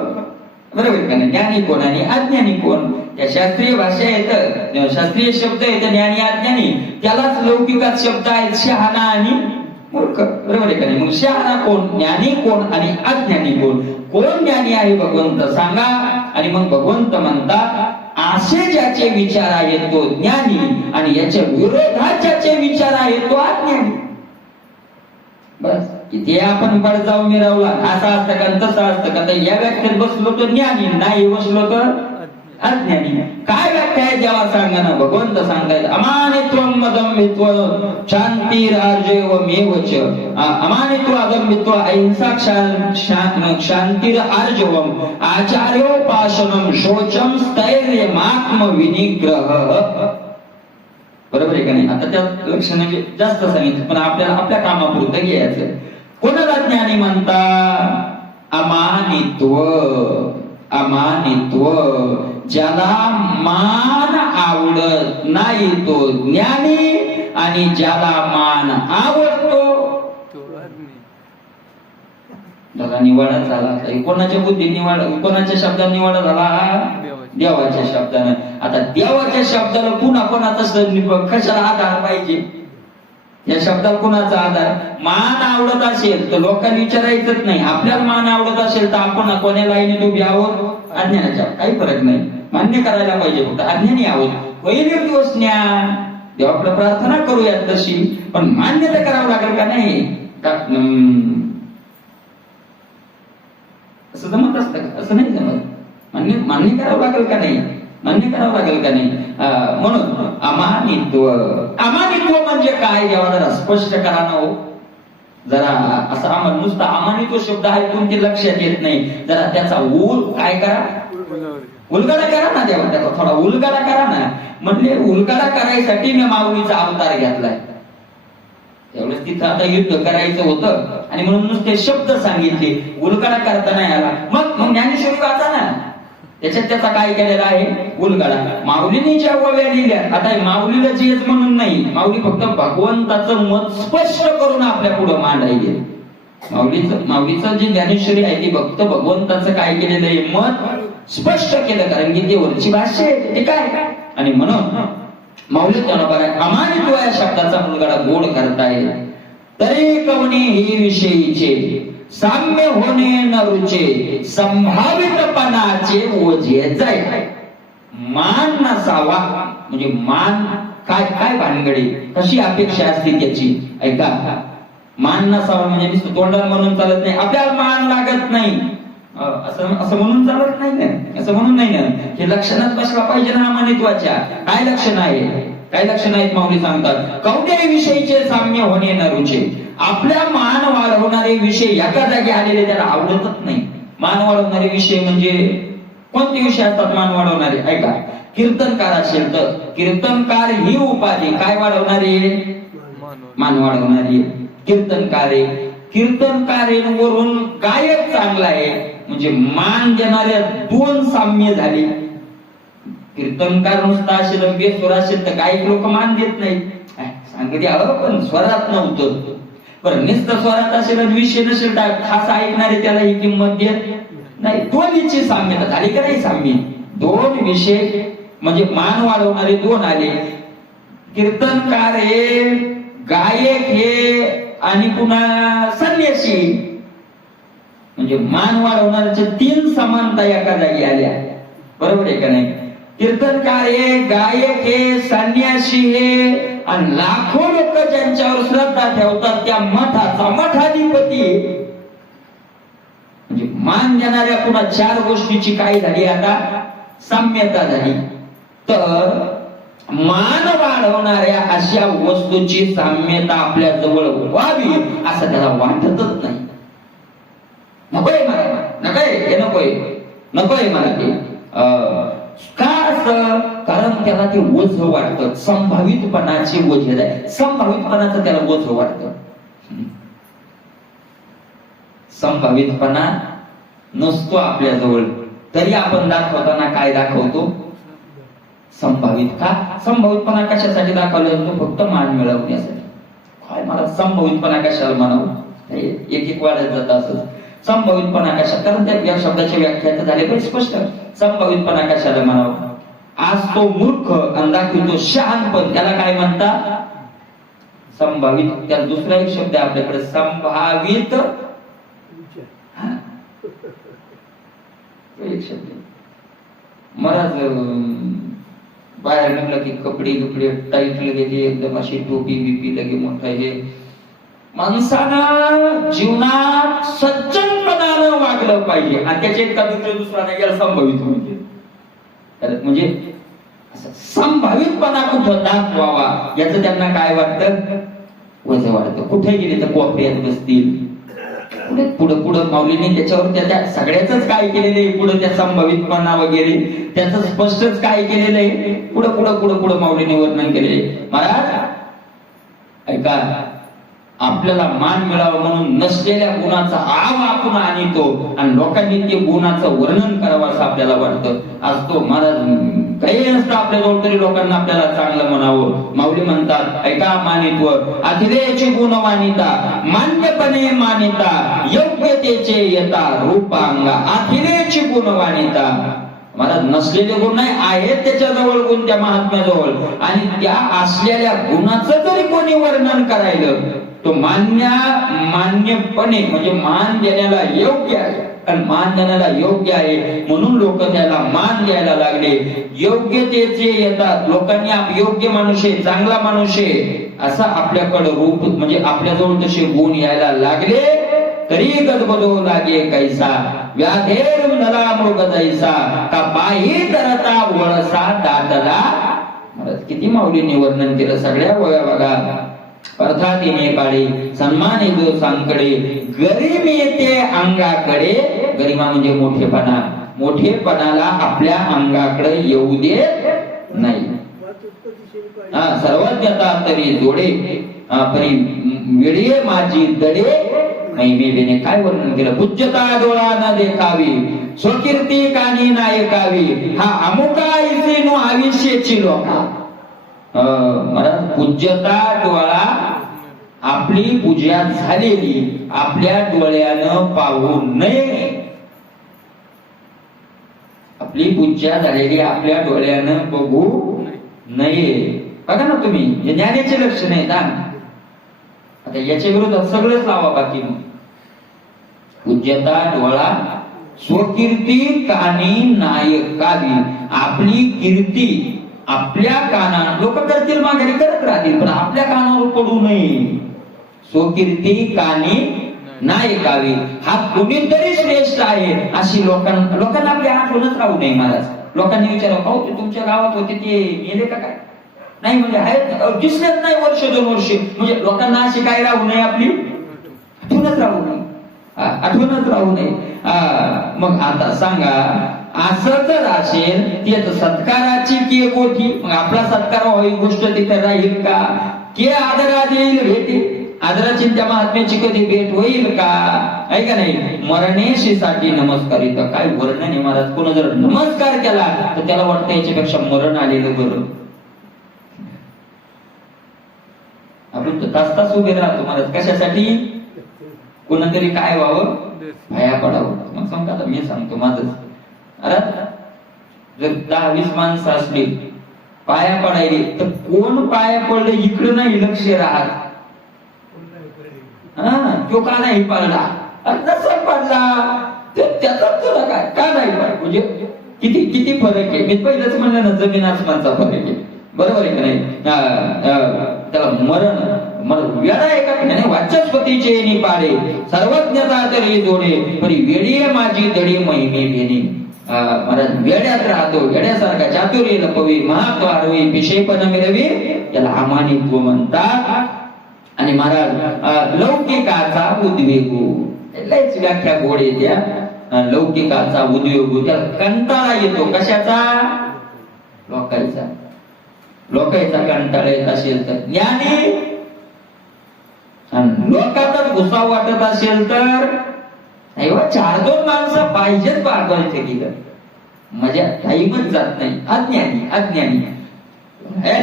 बरोबर का नाही? ज्ञानी कोण आणि अज्ञानी कोण? या शास्त्रीय भाषा येतं, शास्त्रीय शब्द येतं ज्ञानी अज्ञानी, त्यालाच लौकिकात शब्द आहेत शहाणा आणि मूर्ख. बरोबर आहे का नाही? मग शहाणा कोण, ज्ञानी कोण आणि अज्ञानी कोण? कोण ज्ञानी आहे भगवंत सांगा. आणि मग भगवंत म्हणतात असे ज्याचे विचार आहेत तो ज्ञानी आणि याच्या विरोधात ज्याचे विचार आहेत तो अज्ञानी. बस किती आपण बळजाव मिरवला असं असतं का तसं असतं का? तर या व्याख्यात बसलो तर ज्ञानी, नाही बसलो तर अज्ञानी. काय व्याख्या आहे जेव्हा सांगा ना? भगवंत सांगतायत अमानित्वम मदंबित्व शांतिरार्जवमेवच. अमानित्व अदंबित्व अहिंसा शांतिरार्जवम आचार्योपासनम शोचम स्थैर्यमात्म विनिग्रह. बरोबर आहे का नाही? आता त्यात लक्ष नाही जास्त सांगितलं, पण आपल्याला आपल्या कामापुरतं घ्यायचं. कोणाला ज्ञानी म्हणता? अमानित्व. ज्याला मान आवडत नाही तो ज्ञानी आणि ज्याला मान आवडतो त्याला निवाडा झाला. कोणाच्या बुद्धी निवाडा, कोणाच्या शब्दात निवाडा झाला? देवाच्या शब्दानं. आता देवाच्या शब्दाला पुन्हा कोणाचा कशाला आधार पाहिजे? या शब्दाला कुणाचा आधार? मान आवडत असेल तर लोकांना विचारायचंच नाही. आपल्याला मान आवडत असेल तर आपण कोण्या लाईनीत उभी आहोत? अज्ञानाच्या. काही फरक नाही, मान्य करायला पाहिजे. फक्त अज्ञानी आहोत. होईल एक दिवस ज्ञान, देवाकडे प्रार्थना करूयात तशी, पण मान्य तर करावं लागेल का नाही? असं जमत असतं का? असं नाही जमत. मान्य करावं लागेल का नाही? मान्य करावं लागेल का नाही? म्हणून अमानित्व. अमानित्व म्हणजे काय? जेव्हा जरा स्पष्ट करा ना हो. जरा असं आम्हाला नुसता अमानित्व शब्द आहे तुमच्या लक्षात येत नाही. जरा त्याचा काय करा? उलगडा करा ना. देवा त्याचा थोडा उलगडा करा ना. म्हणजे उलगडा करायसाठी मी माऊलीचा अवतार घेतलाय. त्यावेळेस तिथं आता युद्ध करायचं होतं आणि म्हणून नुसते शब्द सांगितले, उलगडा करता नाही आला. मग ज्ञानेश्वरी वाचा ना, त्याच्यात त्याचा काय केलेला आहे? उलगडा. माऊलीने ज्या ओव्या लिहिल्या, आता माऊलीला जेच म्हणून नाही, माऊली फक्त भगवंताचं मत स्पष्ट करून आपल्या पुढे मांडायचे. माऊलीचं जे ज्ञानेश्वरी आहे ती फक्त भगवंताचं काय केलेलं आहे? मत स्पष्ट केलं. कारण की ते वरची भाषा आहे, ते काय. आणि म्हणून माऊली अमानित्व या शब्दाचा उलगडा गोड करताय. तरी कवनी ही विषयीचे साम्य होणे न रुचे संभावितपणाचे ओझे जाय. मान नसावा म्हणजे मान काय भानगडी, कशी अपेक्षा असते त्याची? ऐका, मान नसावा म्हणजे नुसतं तोंडाला म्हणून चालत नाही, आपल्याला मान लागत नाही असं म्हणून चालत नाही ना. असं म्हणून नाही ना. हे लक्षणात बसला पाहिजे ना अमानित्वाच्या. काय लक्षण आहे? काय लक्षण आहेत? माऊली सांगतात कोणत्याही विषयीचे साम्य होणे न रुचे. आपल्या मान वाढवणारे विषय एका जागी आलेले त्याला आवडतच नाही. मान वाढवणारे विषय म्हणजे कोणते विषय असतात मान वाढवणारे? ऐका, कीर्तनकार असेल तर कीर्तनकार ही उपाधी काय वाढवणारी? मान वाढवणारी कीर्तनकार आहे. कीर्तनकारेवरून गायक चांगला आहे म्हणजे मान देणाऱ्या दोन साम्य झाले. कीर्तनकार नुसता असेल बेस्वर असेल तर गायक लोक मान देत नाही. सांगते पण स्वरात नव्हतं. पण नुसतं स्वरात असेल आणि विषय नसेल तर खास ऐकणारे त्याला ही किंमत देत नाही. दोन्हीची साम्यता झाली का नाही? साम्य दोन विषय म्हणजे मान वाढवणारे दोन आले. कीर्तनकार हे गायक हे आणि पुन्हा संन्यासी, म्हणजे मान वाढवणाऱ्याचे 3 समानता एका जागी आल्या. बरोबर आहे का नाही? कीर्तनकार हे, गायक हे, संन्यासी हे, आणि लाखो लोक ज्यांच्यावर श्रद्धा ठेवतात त्या मठाचा मठाधिपती, म्हणजे मान देणाऱ्या पुन्हा 4 गोष्टीची काय झाली आता? साम्यता झाली. तर मान वाढवणाऱ्या अशा वस्तूची साम्यता आपल्या जवळ व्हावी असं त्याला वाटतच नाही. नकोय मला, नकोय हे, नकोय मला ते. का असं? कारण त्याला ते ओझ वाटतं, संभावितपणाची ओझ आहे, संभावितपणाचं त्याला ओझ वाटतं. संभावितपणा नसतो आपल्या जवळ, तरी आपण दाखवताना काय दाखवतो? संभावित. का संभावितपणा कशासाठी दाखवला जातो? फक्त मान मिळवण्यासाठी. काय मला संभावितपणा कशाला म्हणावं? एक वाढत जात असं संभावितपणा कशा? कारण त्या शब्दाची व्याख्या झाली पण स्पष्ट. संभावितपणा कशाला म्हणावं? आज तो मूर्ख आणि दाखवतो शहाणपण, त्याला काय म्हणतात? संभावित. त्या दुसरा एक शब्द आपल्याकडे संभावित, एक शब्द. महाराज बाहेर निघलं की कपडे दुपडे टाईट लगे, ते एकदम अशी टोपी बिपी लगे मोठा हे. माणसानं जीवनात सज्जनपणानं वागलं पाहिजे आणि त्याच्या इतका दुसरा नाही याला संभावित म्हणजे संभावितपणा कुठं दाखवावा याचं त्यांना काय वाटतं? वजन वाटतं. कुठे गेले तर कोपऱ्यात बसतील. पुढं पुढं माऊलीने त्याच्यावर त्या सगळ्याच काय केलेलं आहे? पुढे त्या संभावितपणा वगैरे त्याचं स्पष्टच काय केलेलं आहे? पुढं पुढं पुढं पुढं माऊलीने वर्णन केलेले. महाराज ऐका, आपल्याला मान मिळावं म्हणून नसलेल्या गुणाचा आव आपण आणतो आणि लोकांनी ते गुणाचं वर्णन करावं असं आपल्याला वाटतं. आज तो महाराज काही नसतं आपल्याजवळ तरी लोकांना आपल्याला चांगलं म्हणावं. माऊली म्हणतात ऐका, मानित्व अतिरेची गुण मानिता, मान्यपणे मानिता, योग्यतेचे येता रूपांग अतिरेची गुण मानिता. महाराज नसलेले गुण नाही, आहेत त्याच्याजवळ गुण, त्या महात्म्याजवळ, आणि त्या असलेल्या गुणाचं जरी कोणी वर्णन करायलं तो मान्यपणे म्हणजे मान देण्याला योग्य आहे. आणि मान देण्याला योग्य आहे म्हणून लोक त्याला मान द्यायला लागले. योग्यतेचे येतात, लोकांनी योग्य माणूस आहे, चांगला माणूस आहे असं आपल्याकडे रूप म्हणजे आपल्याजवळ तसे गुण यायला लागले तरी गदगदो लागे कैसा, व्याधेर नला मृग जैसा, का पायी तरता वळसा दाटला. किती माऊलींनी वर्णन केलं सगळ्या वया बघा. अर्थात येणे काळे सन्माने जो सांकडे, गरिमा येते अंगाकडे. गरिमा म्हणजे मोठेपणा, मोठेपणाला आपल्या अंगाकडे येऊ देत नाही. सर्वज्ञता तरी जोडे, परी वेळी माझी दडे. महिमेने काय वर्णन केलं? पूज्यता डोळा न देखावी, स्वकीर्ती कानी नायकावी, हा अमुका इथे नो आयुष्याची लोका. मला पूज्यता डोळा, आपली पूजा झालेली आपल्या डोळ्यानं पाहू नये. आपली पूजा झालेली आपल्या डोळ्यानं बघू नये. बघा ना तुम्ही, हे ज्ञानाचे लक्षण आहे ना. आता याच्या विरोधात सगळंच लावा बाकी. पूज्यता डोळा, स्वकीर्ती कानी नायकावी, आपली कीर्ती आपल्या कानावर लोक करतील, माघारी करत राहतील, पण आपल्या कानावर पडू नये. स्वकीर्ती कानी नायकावी, हा कुणीतरी श्रेष्ठ आहे अशी लोकांना आपली आठवणच राहू नये. महाराज लोकांनी विचारावं, पाहू ते तुमच्या गावात होते ते गेले का काय? नाही म्हणजे आहेत, दिसलेच नाही वर्ष 2 वर्ष. म्हणजे लोकांना अशी काय राहू नये, आपली आठवणच राहू नये, आठवणच राहू नये. मग आता सांगा, असं जर असेल ती सत्काराची की गोठी, मग आपला सत्कार व्हावी गोष्ट तिथे राहील का? की आदरात येईल भेटी, आदराची त्या महात्म्याची कधी भेट होईल का? आहे का नाही? मरणेशीसाठी नमस्कार. इथं काय वर्णन आहे महाराज. कोण जर नमस्कार केला तर त्याला वाटतं याच्यापेक्षा मरण आलेलं बरं. आपण तर तास तास उभे राहतो महाराज कशासाठी? कोणतरी काय व्हावं, भया पडावं. मग सांगता, आता मी सांगतो माझं. अरे जर 10-20 माणसं असली पाया पडायली तर कोण पाया पडलं इकडं नाही लक्ष राहत, तो का नाही पडला, नसा पडला त्याचा तुला काय का नाही पडला, म्हणजे किती किती फरक आहे. मी पहिलंच म्हणलं ना, जमीन आसमानचा फरक आहे, बरोबर आहे का नाही. त्याला मरण वेळा आहे का नाही, वाचस्पतीचे नि पाडे सर्वज्ञता तरी जोडे परी वेळी माझी दडी महिमे घेणे. महाराज वेड्यात राहतो, वेड्यासारखा चातुर्य लपवी महात्वारवी विषयपण मिळवी, त्याला अमानित्व म्हणतात. आणि महाराज लौकिकाचा उद्वेगू, लयच व्याख्या गोड येत्या. लौकिकाचा उद्योग, त्याला कंटाळा येतो. कशाचा? लोकांचा कंटाळा येत असेल तर ज्ञानी, लोकांतच घुसाव वाटत असेल तर 4-2 माणसं पाहिजेच बाळगायचे गेलं, म्हणजे टाईमच जात नाही. अज्ञानी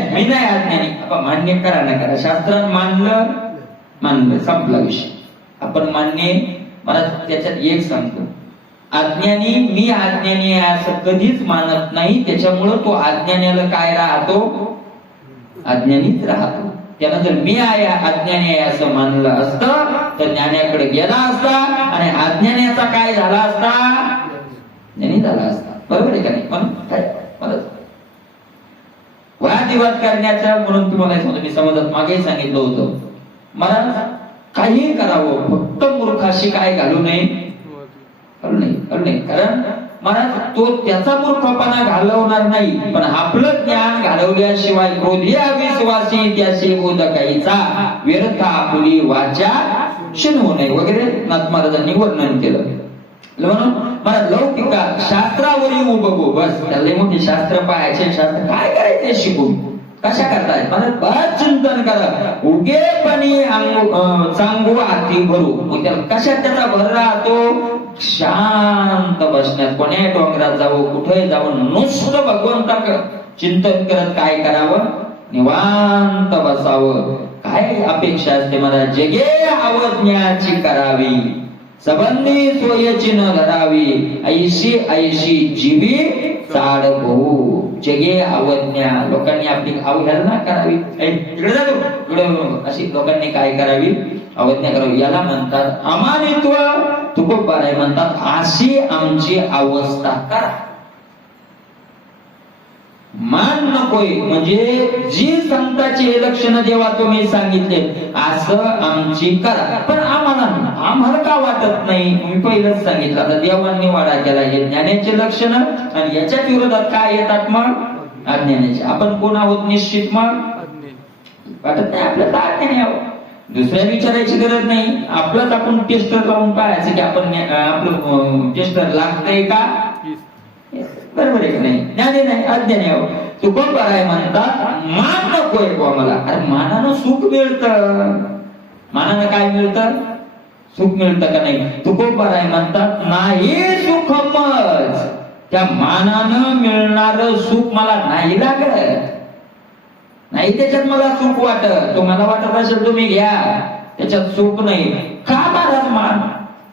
मी नाही अज्ञानी, आपण मान्य करा ना करा, शास्त्रात मानलं संपला विषय. आपण मान्य, मला त्याच्यात एक सांगतो, अज्ञानी मी अज्ञानी आहे असं कधीच मानत नाही. त्याच्यामुळं तो अज्ञानाला काय राहतो, अज्ञानीच राहतो. त्यानं जर मी आहे अज्ञानी आहे असं मानलं असतं तर ज्ञानाकडे गेला असता, आणि अज्ञानाचा काय झाला असता, ज्ञानी झाला असता. बरोबर आहे का नाही. म्हणून वादविवाद करण्याचा, म्हणून तुम्हाला सांगतो, मी समाजात मागे सांगितलं होतं, मला काही करावं, फक्त मूर्खाशी काय घालू नये. कारण महाराज तो त्याचा मूर्खपणा घालवणार नाही, पण आपलं ज्ञान घालवल्याशिवाय क्रोधी अविश्वासी त्याशी बोधकाईचा व्यर्थ आपली वाचा शिनवू नये वगैरे नाथ महाराजांनी वर्णन केलं. म्हणून मला लौकिका शास्त्रावरील उभगो, बस त्याला मोठी शास्त्र पाहायचे, शास्त्र काय करायचे शिकून कशा करताय, मला बरंच चिंतन करा. उगेपणी सांगू हाती भरू, कशात त्याचा भर राहतो, शांत बसण्यात. कोण्या डोंगरात जावं, कुठे जावं, नुसतं भगवंता चिंतन करत काय करावं, निवांत बसावं. काय अपेक्षा असते मला, जगे अवज्ञाची करावी, सबंधी सोयची न धरावी, ऐशी जीवी चाड भाऊ. जगे अवज्ञा, लोकांनी आपली अवहेलना करावी, अशी लोकांनी काय करावी, अवज्ञा करावी. याला म्हणतात अमानित्व. तुकोबाराय म्हणतात अशी आमची अवस्था करा. मान नकोय, म्हणजे जी संताची हे लक्षणं जेव्हा तुम्ही सांगितले असं आमची करा. पण आम्हाला का वाटत नाही, मी पहिलंच सांगितलं. आता देवांनी वाडा केला, हे ज्ञानाचे लक्षण, आणि याच्या विरोधात काय येतात मग, अज्ञानाचे. आपण कोण आहोत निश्चित, मग वाटत नाही आपल्याला अज्ञानी आहोत. दुसऱ्या विचारायची गरज नाही, आपलंच आपण टेस्टर लावून पाहायचं की आपण आपलं टेस्टर लागतंय का, बरोबर आहे की नाही. ज्ञानी नाही, अज्ञानी आहोत. तुकोबाराय म्हणतात मान नकोय बुवा मला. अरे मानानं सुख मिळतं, मानानं काय मिळतं, सुख मिळतं का नाही. तुकोबाराय म्हणतात नाही सुखमच, त्या मानानं मिळणारं सुख मला नाही लागत, नाही त्याच्यात मला सुख वाटत. तुम्हाला वाटत असेल तुम्ही घ्या, त्याच्यात सुख नाही. का महाराज मान,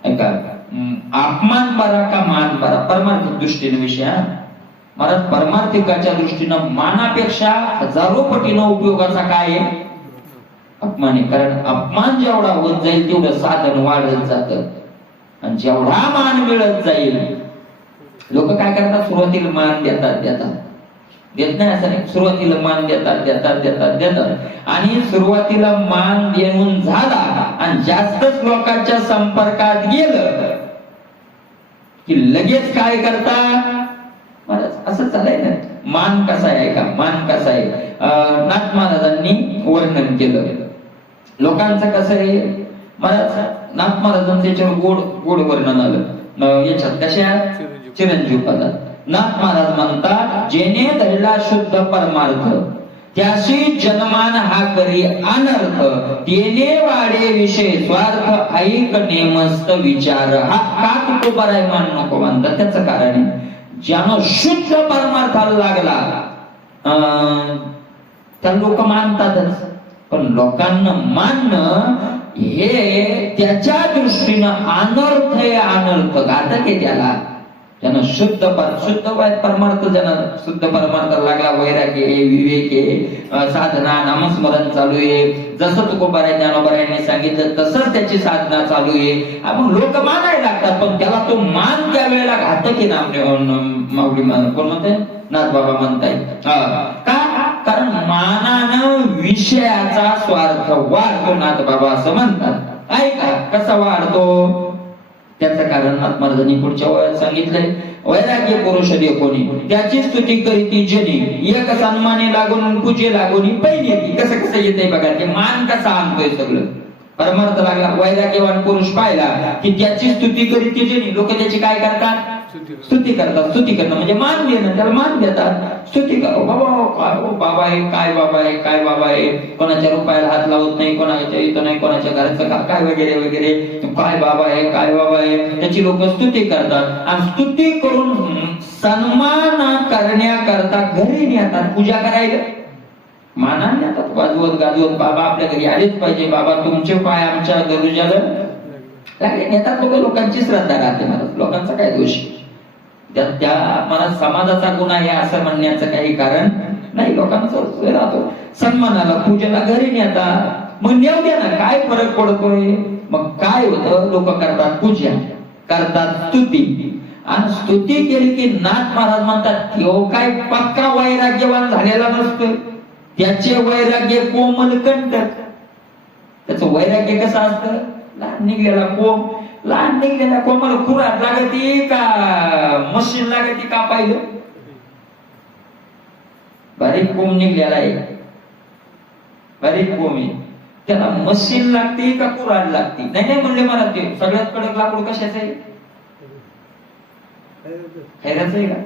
ऐका, अपमान बरा का मान बरा, परमार्थिक दृष्टीने विषय. महाराज परमार्थिकाच्या दृष्टीनं मानापेक्षा हजारो पटीनं उपयोगाचा काय आहे, अपमान आहे. कारण अपमान जेवढा होत जाईल तेवढं साधन वाढत जात, आणि जेवढा मान मिळत जाईल, लोक काय करतात, सुरुवातीला मान देतात देत नाही असं नाही, सुरुवातीला मान देतात, आणि सुरुवातीला मान देऊन झाला आणि जास्तच लोकांच्या संपर्कात गेलं की लगेच काय करतात, असं चालय ना. मान कसा आहे का, मान कसा आहे, नाथ महाराजांनी वर्णन केलं. लोकांचं कसं आहे, नाथ महाराजांचं याच्यावर गोड वर्णन आलं. याच्यात कशा चिरंजीव पदात नाथ महाराज म्हणतात जेने धरला शुद्ध परमार्थ, त्याशी जन्मान हा करी अनर्थ, तेने वाढे विषय स्वार्थ, ऐक नेमस्त विचार. हा का तुकोबाराय मान नको म्हणतात, त्याचं कारण आहे, ज्यानं शुद्ध परमार्थाला लागला त्या लोक मानतातच, पण लोकांना मानणं हे त्याच्या दृष्टीनं अनर्थ आहे, अनर्थ घातक आहे त्याला. ज्यांना शुद्ध परमार्थ, ज्यांना शुद्ध परमार्थ लागला, वैराग्य आहे, विवेक आहे, साधना नामस्मरण चालू आहे, जसं तुकोबाराय ज्ञानोबारायांनी सांगितलं तसंच त्याची साधना चालू आहे. आपण लोक मानायला लागतात, पण त्याला तो मान त्यावेळेला घातक माऊली कोण म्हणते, नाथबाबा म्हणताय. का? कारण मानानं विषयाचा स्वार्थ वाढतो, नाथबाबा असं म्हणतात. ऐका कसा वाढतो त्याचं कारण नाथमहाराजांनी पुढच्या वयात सांगितलंय. वैराग्य पुरुष कोणी त्याची स्तुती करीती जनी, एक सन्माने लागून पूजे लागून पहिली. कसं कसं येतंय बघा, ते मान कसा आणतोय सगळं. परमार्थ लागला, वैराग्यवान पुरुष पाहिला की त्याची स्तुती करीती जनी, लोक त्याची काय करतात, स्तुती करतात. स्तुती करणं म्हणजे मान देणं, त्याला मान देतात. स्तुती करा, बाबा काय बाबा आहे, काय बाबा आहे, काय बाबा आहे. कोणाच्या रुपयाला हात लावत नाही, कोणाच्या इथं नाही, कोणाच्या घराचं काय वगैरे वगैरे, काय बाबा आहे, काय बाबा आहे. त्याची लोक स्तुती करतात आणि स्तुती करून सन्मान करण्याकरता घरी नेतात पूजा करायला. मानाने नेतात, वाजवत गाजवत. बाबा आपल्या घरी आलेच पाहिजे, बाबा तुमचे पाय आमच्या दरुजाला लागले. नेतात लोक, लोकांची श्रद्धा राहते. मला लोकांचा काय दोष, त्या मला समाजाचा गुन्हा आहे असं म्हणण्याचं काही कारण नाही. लोकांचा राहतो सन्मानाला, पूजेला घरी नेतात. मग नेऊ द्या ना, काय फरक पडतोय. मग काय होतं, लोक करतात पूजा, करतात स्तुती, आणि स्तुती केली की नाथ महाराज म्हणतात तो काय पक्का वैराग्यवान झालेला नसतो. त्याचे वैराग्य कोमल कंटक. त्याचं वैराग्य कसं असतं, लहान निघलेला लहान निघलेल्या कोमल खुरात लागती का मशीन लागती का पाहिलं. बारीक कोंब निघलेला आहे, बारीक कोंब आहे, त्याला मशीन लागते का कुऱ्हाड लागते. नाही म्हणले मला, ते सगळ्यात कडक लाकूड कशाचं आहे, खैराचं आहे का.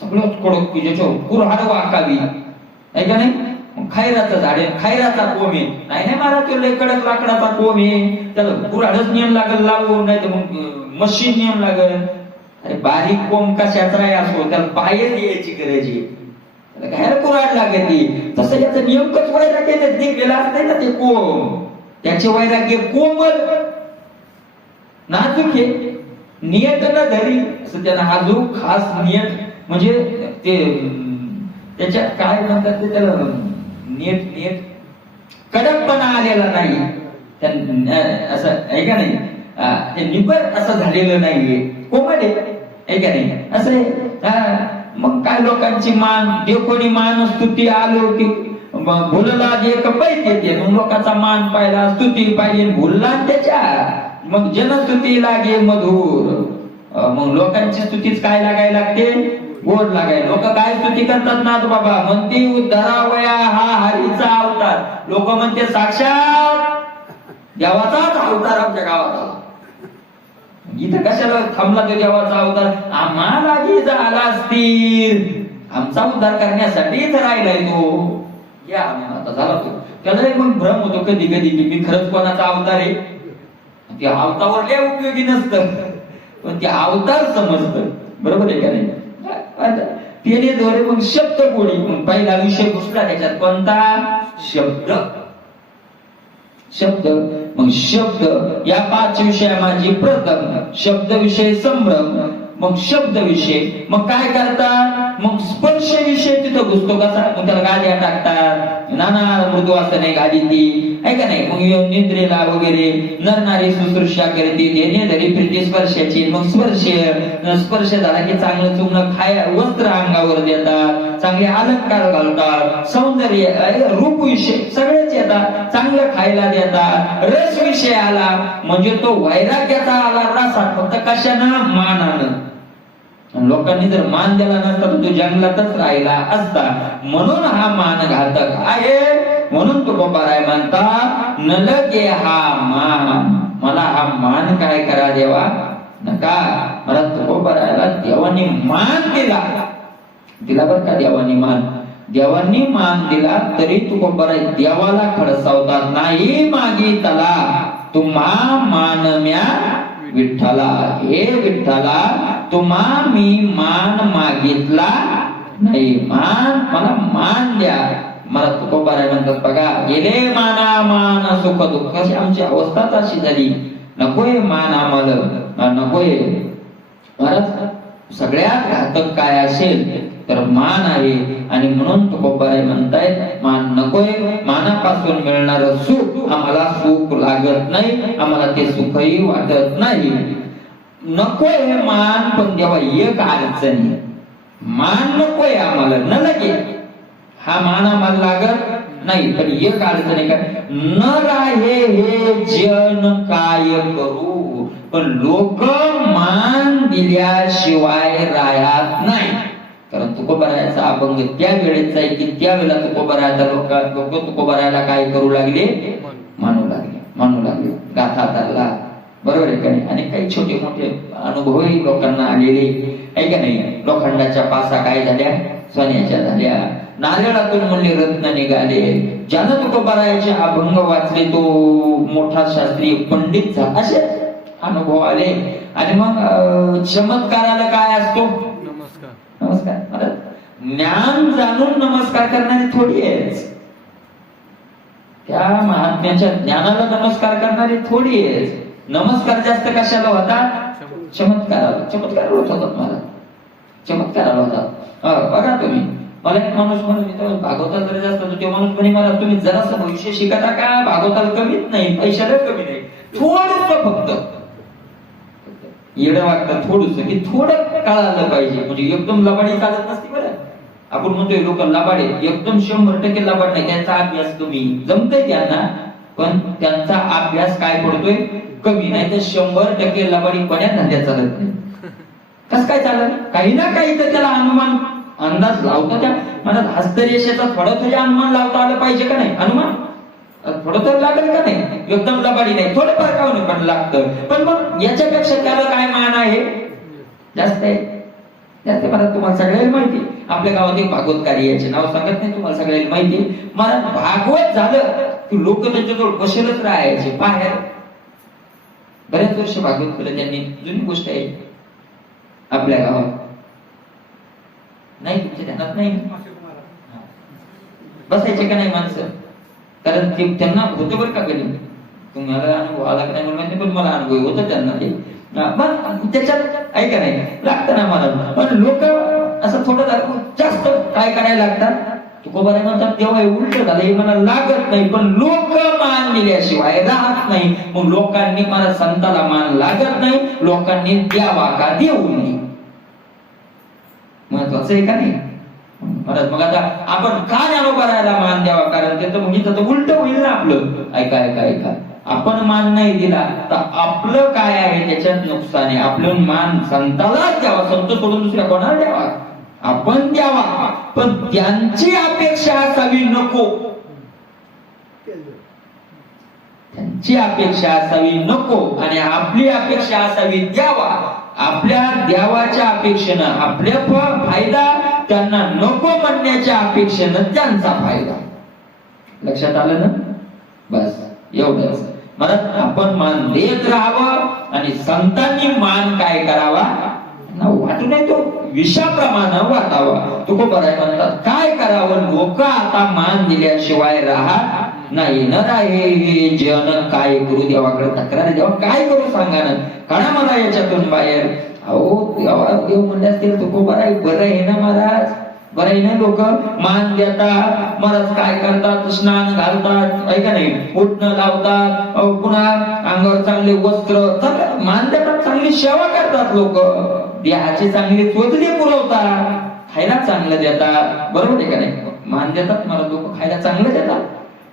सगळ्यात कडक की ज्याच्या कुऱ्हाड वाकावी आहे का नाही. खैराचं झाड आहे, खैराचा कोंब आहे. नाही मला तो लय कडक लाकडाचा कोंब आहे, त्याला कुऱ्हाडच नियम लागल लावू, नाही तर मग मशीन नियम लागल. अरे बारीक कोंब कशाचा आहे असो, त्याला बाहेर यायची गरज आहे, त्याला काय कुऱ्हाड लागते. तसं याचं नेमकंच वैराग्य निघलेलं असतंय ना ते कोंब. त्याचे वैराग्य कोमल नाजूक आहे, नियत न धरी असं त्याला नाजूक खास नियत. म्हणजे ते त्याच्यात काय म्हणतात ते, त्याला नियत कडकपणा आलेला नाही, असं आहे का नाही. ते निबर असं झालेलं नाहीये, कोमल आहे का नाही असं. मग काय लोकांची मान, देवकोणी मान स्तुती आलो की भुलला जे कपाईत येते. मग लोकांचा मान पाहिला, स्तुती पाहिजे, भुलला त्याच्या मग जनस्तुती लागे मधुर. मग लोकांची स्तुतीच काय लागायला लागते, गोड लागाय. लोक काय स्तुती करतात नाथ बाबा, म्हणते उद्धरावया हा हरीचा अवतार. लोक म्हणते साक्षात देवाचाच अवतार आमच्या गावात आला. इथं कशाला थांबला तो देवाचा अवतार, आम्हाला झाला असतील, आमचा उद्धार करण्यासाठी इथं राहिलाय तो. या आता झाला तो. त्याला मग भ्रम होतो कधी कधी की मी खरंच कोणाचा अवतार आहे. ते अवतावर लय उपयोगी नसतं, पण ते अवतार समजतं. बरोबर आहे का नाही. त्याने दोरे मग शब्द गोडी. मग पहिला विषय घुसला त्याच्यात, कोणता शब्द. मग शब्द या 5 विषय माझी प्रथम. शब्द विषय संभ्रम, मग शब्द विषय. मग काय करतात, मग स्पर्श विषय तिथं घुसतो कसा. मग त्याला गाद्या टाकतात, नाना मृदू असं नाही गादी ती आहे का नाही. मग निद्रेला वगैरे नरनारी शुश्रूषा करते, देणे धरी प्रीती स्पर्शाची. मग स्पर्श झाला की चांगलं चुंगणं वस्त्र अंगावर देतात, चांगले अलंकार घालतात, सौंदर्य रूप विषय सगळेच येतात, चांगलं खायला देतात. रस विषय आला म्हणजे तो वैराग्याचा आला रसात, फक्त कशानं, मानानं. लोकांनी जर मान दिला नसता तर तो जंगलातच राहिला असता. म्हणून हा मान घातक आहे. म्हणून तो बाबाराय म्हणता, न लगे हा मान, मला हा मान काय करा देवा नका. मला तो बाबारायला देवानी मान दिला बरं का. देवांनी मान दिला तरी तू बाबाराय देवाला खडसावता नाही मागितला. तुम्हा मानम्या विठ्ठला, हे विठ्ठला तुम्हा मी मान मागितला नाही. मला मान द्या. मला तुकोबाराय म्हणतात बघा, गेले माना मान सुख दुःख. अशी आमची अवस्थाच अशी झाली. नकोय मान आम्हाला, नकोय. महाराज सगळ्यात घातक काय असेल तर मान आहे. आणि म्हणून तुकोबाराय म्हणतायत मान नकोय. मानापासून मिळणार सुख आम्हाला सुख लागत नाही, आम्हाला ते सुखही वाटत नाही. नकोय हे मान, पण तेव्हा एक अडचणी मान नकोय आम्हाला न लगे, हा मान आम्हाला लागत नाही. पण एक अडचण काय, न राहे हे जन काय करू. पण लोक मान दिल्याशिवाय राहत नाही. कारण तुकोबारायाचा अभंग त्या वेळेचा आहे की त्यावेळेला तुकोबारायाला लोक तुकोबारायाला काय करू लागले, मानू लागले गाथा तरला. बरोबर आहे का नाही. आणि काही छोटे मोठे अनुभवही लोकांना आलेले आहे का नाही. लोखंडाच्या पासा काय झाल्या, सोन्याच्या झाल्या. नारळातून म्हणले रत्न निघाले. ज्यानं तुकोबारायाचे अभंग वाचले तो मोठा शास्त्रीय पंडित झाला. असे अनुभव आले. आणि मग चमत्काराला काय असतो, नमस्कार. मला ज्ञान जाणून नमस्कार करणारी थोडी आहेच, त्या महात्म्याच्या ज्ञानाला नमस्कार करणारी थोडी आहेच. नमस्कार जास्त कशाला होता, चमत्काराला. चमत्कार होत होता मला, चमत्काराला होता. बघा तुम्ही, मला एक माणूस म्हणून भागवताला जरी जास्त होतो, तो माणूस म्हणे मला तुम्ही जरासं भविष्य शिकता का, भागवताला कमीच नाही, पैशाला कमी नाही, थोडं फक्त येणं वाटतं थोडस की थोडं कळालं पाहिजे. म्हणजे एकदम लबाडी चालत नसते बरं. आपण म्हणतोय लोक लबाडे, एकदम 100% लबाड नाही. त्यांचा अभ्यास कमी, जमतंय त्यांना, पण त्यांचा अभ्यास काय पडतोय, कमी. नाही तर 100% लबाडी पण्या धंद्यात चालत नाही. कसं काय चालत, काही ना काही तर त्याला अनुमान अंदाज लावता. त्या मनात हस्तरेषेचा थोडा तरी अनुमान लावता आलं पाहिजे का नाही. अनुमान थोडं तर लागेल का नाही. एकदम लबाडी नाही, थोडं फार का पण लागतं. पण मग याच्यापेक्षा त्याला काय मान आहे, जास्त आहे. जास्त मला तुम्हाला सगळ्याला माहिती, आपल्या गावात एक भागवतकारी याचे नाव सांगत नाही, तुम्हाला सगळ्याला माहिती. मला भागवत झालं की लोक त्यांच्याजवळ बसेलच राहायचे बाहेर. बऱ्याच वर्ष भागवत केलं त्यांनी, जुनी गोष्ट आहे आपल्या गावात. नाही तुमच्या ध्यानात नाही, बसायचे का नाही माणसं, कारण ते त्यांना होतं बरं का. कधी तुम्हाला अनुभव आला का नाही मला माहिती, पण मला अनुभव होतं त्यांना ते. त्याच्यात ऐका नाही लागतं ना मला. पण लोक असं थोडं जास्त काय करायला लागतात. तुकोबाराय म्हणतात तेव्हा उलट झालं, हे मला लागत नाही, पण लोक मान दिल्याशिवाय राहत नाही. मग लोकांनी मला संताला मान लागत नाही, लोकांनी द्यावा का देऊ नये, महत्वाचं आहे का नाही. मग आता आपण का ज्ञानोबारायाला मान द्यावा, कारण त्याचं म्हणजे उलट होईल ना आपलं. ऐका ऐका ऐका, आपण मान नाही दिला तर आपलं काय आहे त्याच्यात नुकसान आहे. आपलं मान संतालाच द्यावा, संत सोडून दुसऱ्या कोणाला द्यावा, आपण द्यावा. पण त्यांची अपेक्षा असावी नको, त्यांची अपेक्षा असावी नको, आणि आपली अपेक्षा असावी द्यावा. आपल्या द्यावाच्या अपेक्षेनं आपल्या फायदा, त्यांना नको म्हणण्याच्या अपेक्षेनं त्यांचा फायदा. लक्षात आलं ना. बस एवढंच. मला आपण मान देत राहावं आणि संतांनी मान काय करावा वाटू नये, तो विषाप्रमाणे वाटावा. तुकोबाराय म्हणतात काय करावं, लोक आता मान दिल्याशिवाय राहत नाही. न राहे हे जन काय करू, देवाकडे तक्रार देवा काय करू सांगा ना, काढा मला याच्यातून बाहेर. अहो देवा, देव म्हणले असतील तुकोबाराय बरं आहे ना महाराज, बरं आहे ना. लोक मान देतात, महाराज काय करतात, स्नान घालतात, ऐका नाही, उठणं लावतात, पुन्हा अंगावर चांगले वस्त्र, मान देतात, चांगली सेवा करतात लोक, देहाची चांगली चोचली पुरवतात, खायला चांगलं देतात. बरोबर आहे का नाही. मान देतात मला लोक, खायला चांगलं देतात,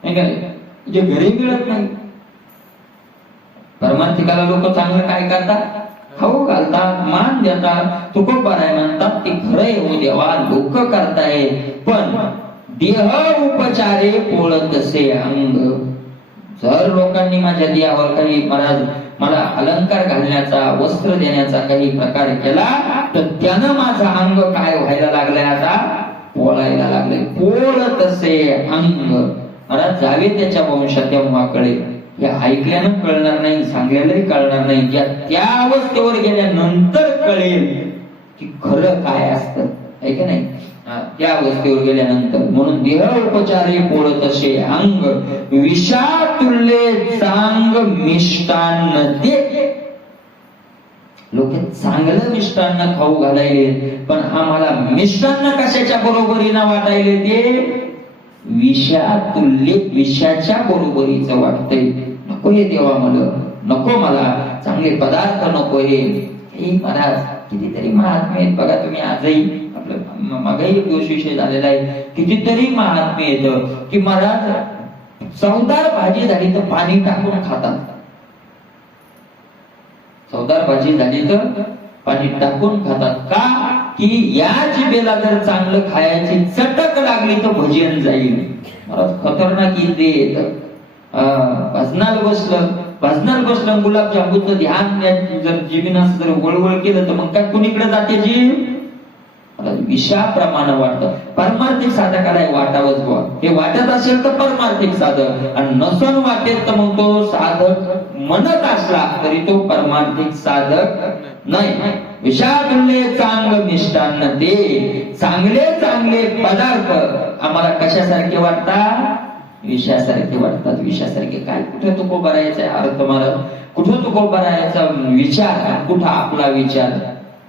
नाही का नाही. जे घरी मिळत नाही, परमार्थिकाला लोक चांगलं काय करतात, खाऊ घालतात, मान देतात. तुकोबाराय म्हणतात ते खरंय हो देवा, लोक करताय, पण देह उपचारे पोळतसे अंग. जर लोकांनी माझ्या देहावर काही महाराज मला अलंकार घालण्याचा, वस्त्र देण्याचा काही प्रकार केला, तर त्यानं माझं अंग काय व्हायला लागलंय, आता पोळायला लागलंय. पोळतसे अंग. महाराज जावे त्याच्या वंशाच्या मुहाकडे. हे ऐकल्यानं कळणार नाही, सांगलेलंही कळणार नाही. त्या अवस्थेवर गेल्यानंतर कळेल की खरं काय असतं, आहे का नाही. त्या अवस्थेवर गेल्यानंतर. म्हणून देह उपचारे पोळतसे अंग, विषातुल्ये चांग मिष्टान्न दे. लोक चांगलं मिष्टान्न खाऊ घालायले, पण आम्हाला मिष्टान्न कशाच्या बरोबरीनं वाटायले? ते विषातुल्य, विषाच्या बरोबरीचं वाटतंय. नको हे देवा, मला नको, मला चांगले पदार्थ नको हे महाराज. कितीतरी महात्मे आहेत बघा तुम्ही. आजही आपलं मागही एक दोष विषय झालेला आहे. कितीतरी महात्मे येतं की महाराज चवदार भाजी झाली तर पाणी टाकून खातात. चवदार भाजी झाली तर पाणी टाकून खातात. का? की या जिभेला जर चांगलं खायची चटक लागली तर भजन जाईल. महाराज खतरनाक इथे येत. भजनाला बसलं गुलाबजामुनचं ध्यान जर जिभेनं जर वळवळ केलं तर मग काय कुणीकडे जाते जीभ? विषाप्रमाणे वाटतं. पारमार्थिक साधकाला वाटावंच बुवा. हे वाटत असेल तर पारमार्थिक साधक, आणि नसन वाटेल तर मग तो साधक म्हणत असला तरी तो पारमार्थिक साधक नाही. विषातुल्य चांगलं मिष्टान्न ते चांगले चांगले पदार्थ आम्हाला कशासारखे वाटतात? विषयासारखे वाटतात. विषयासारखे. काय कुठे तुको भरायचा अर्थ महाराज? कुठं तुको भरायचा विचार? कुठं आपला विचार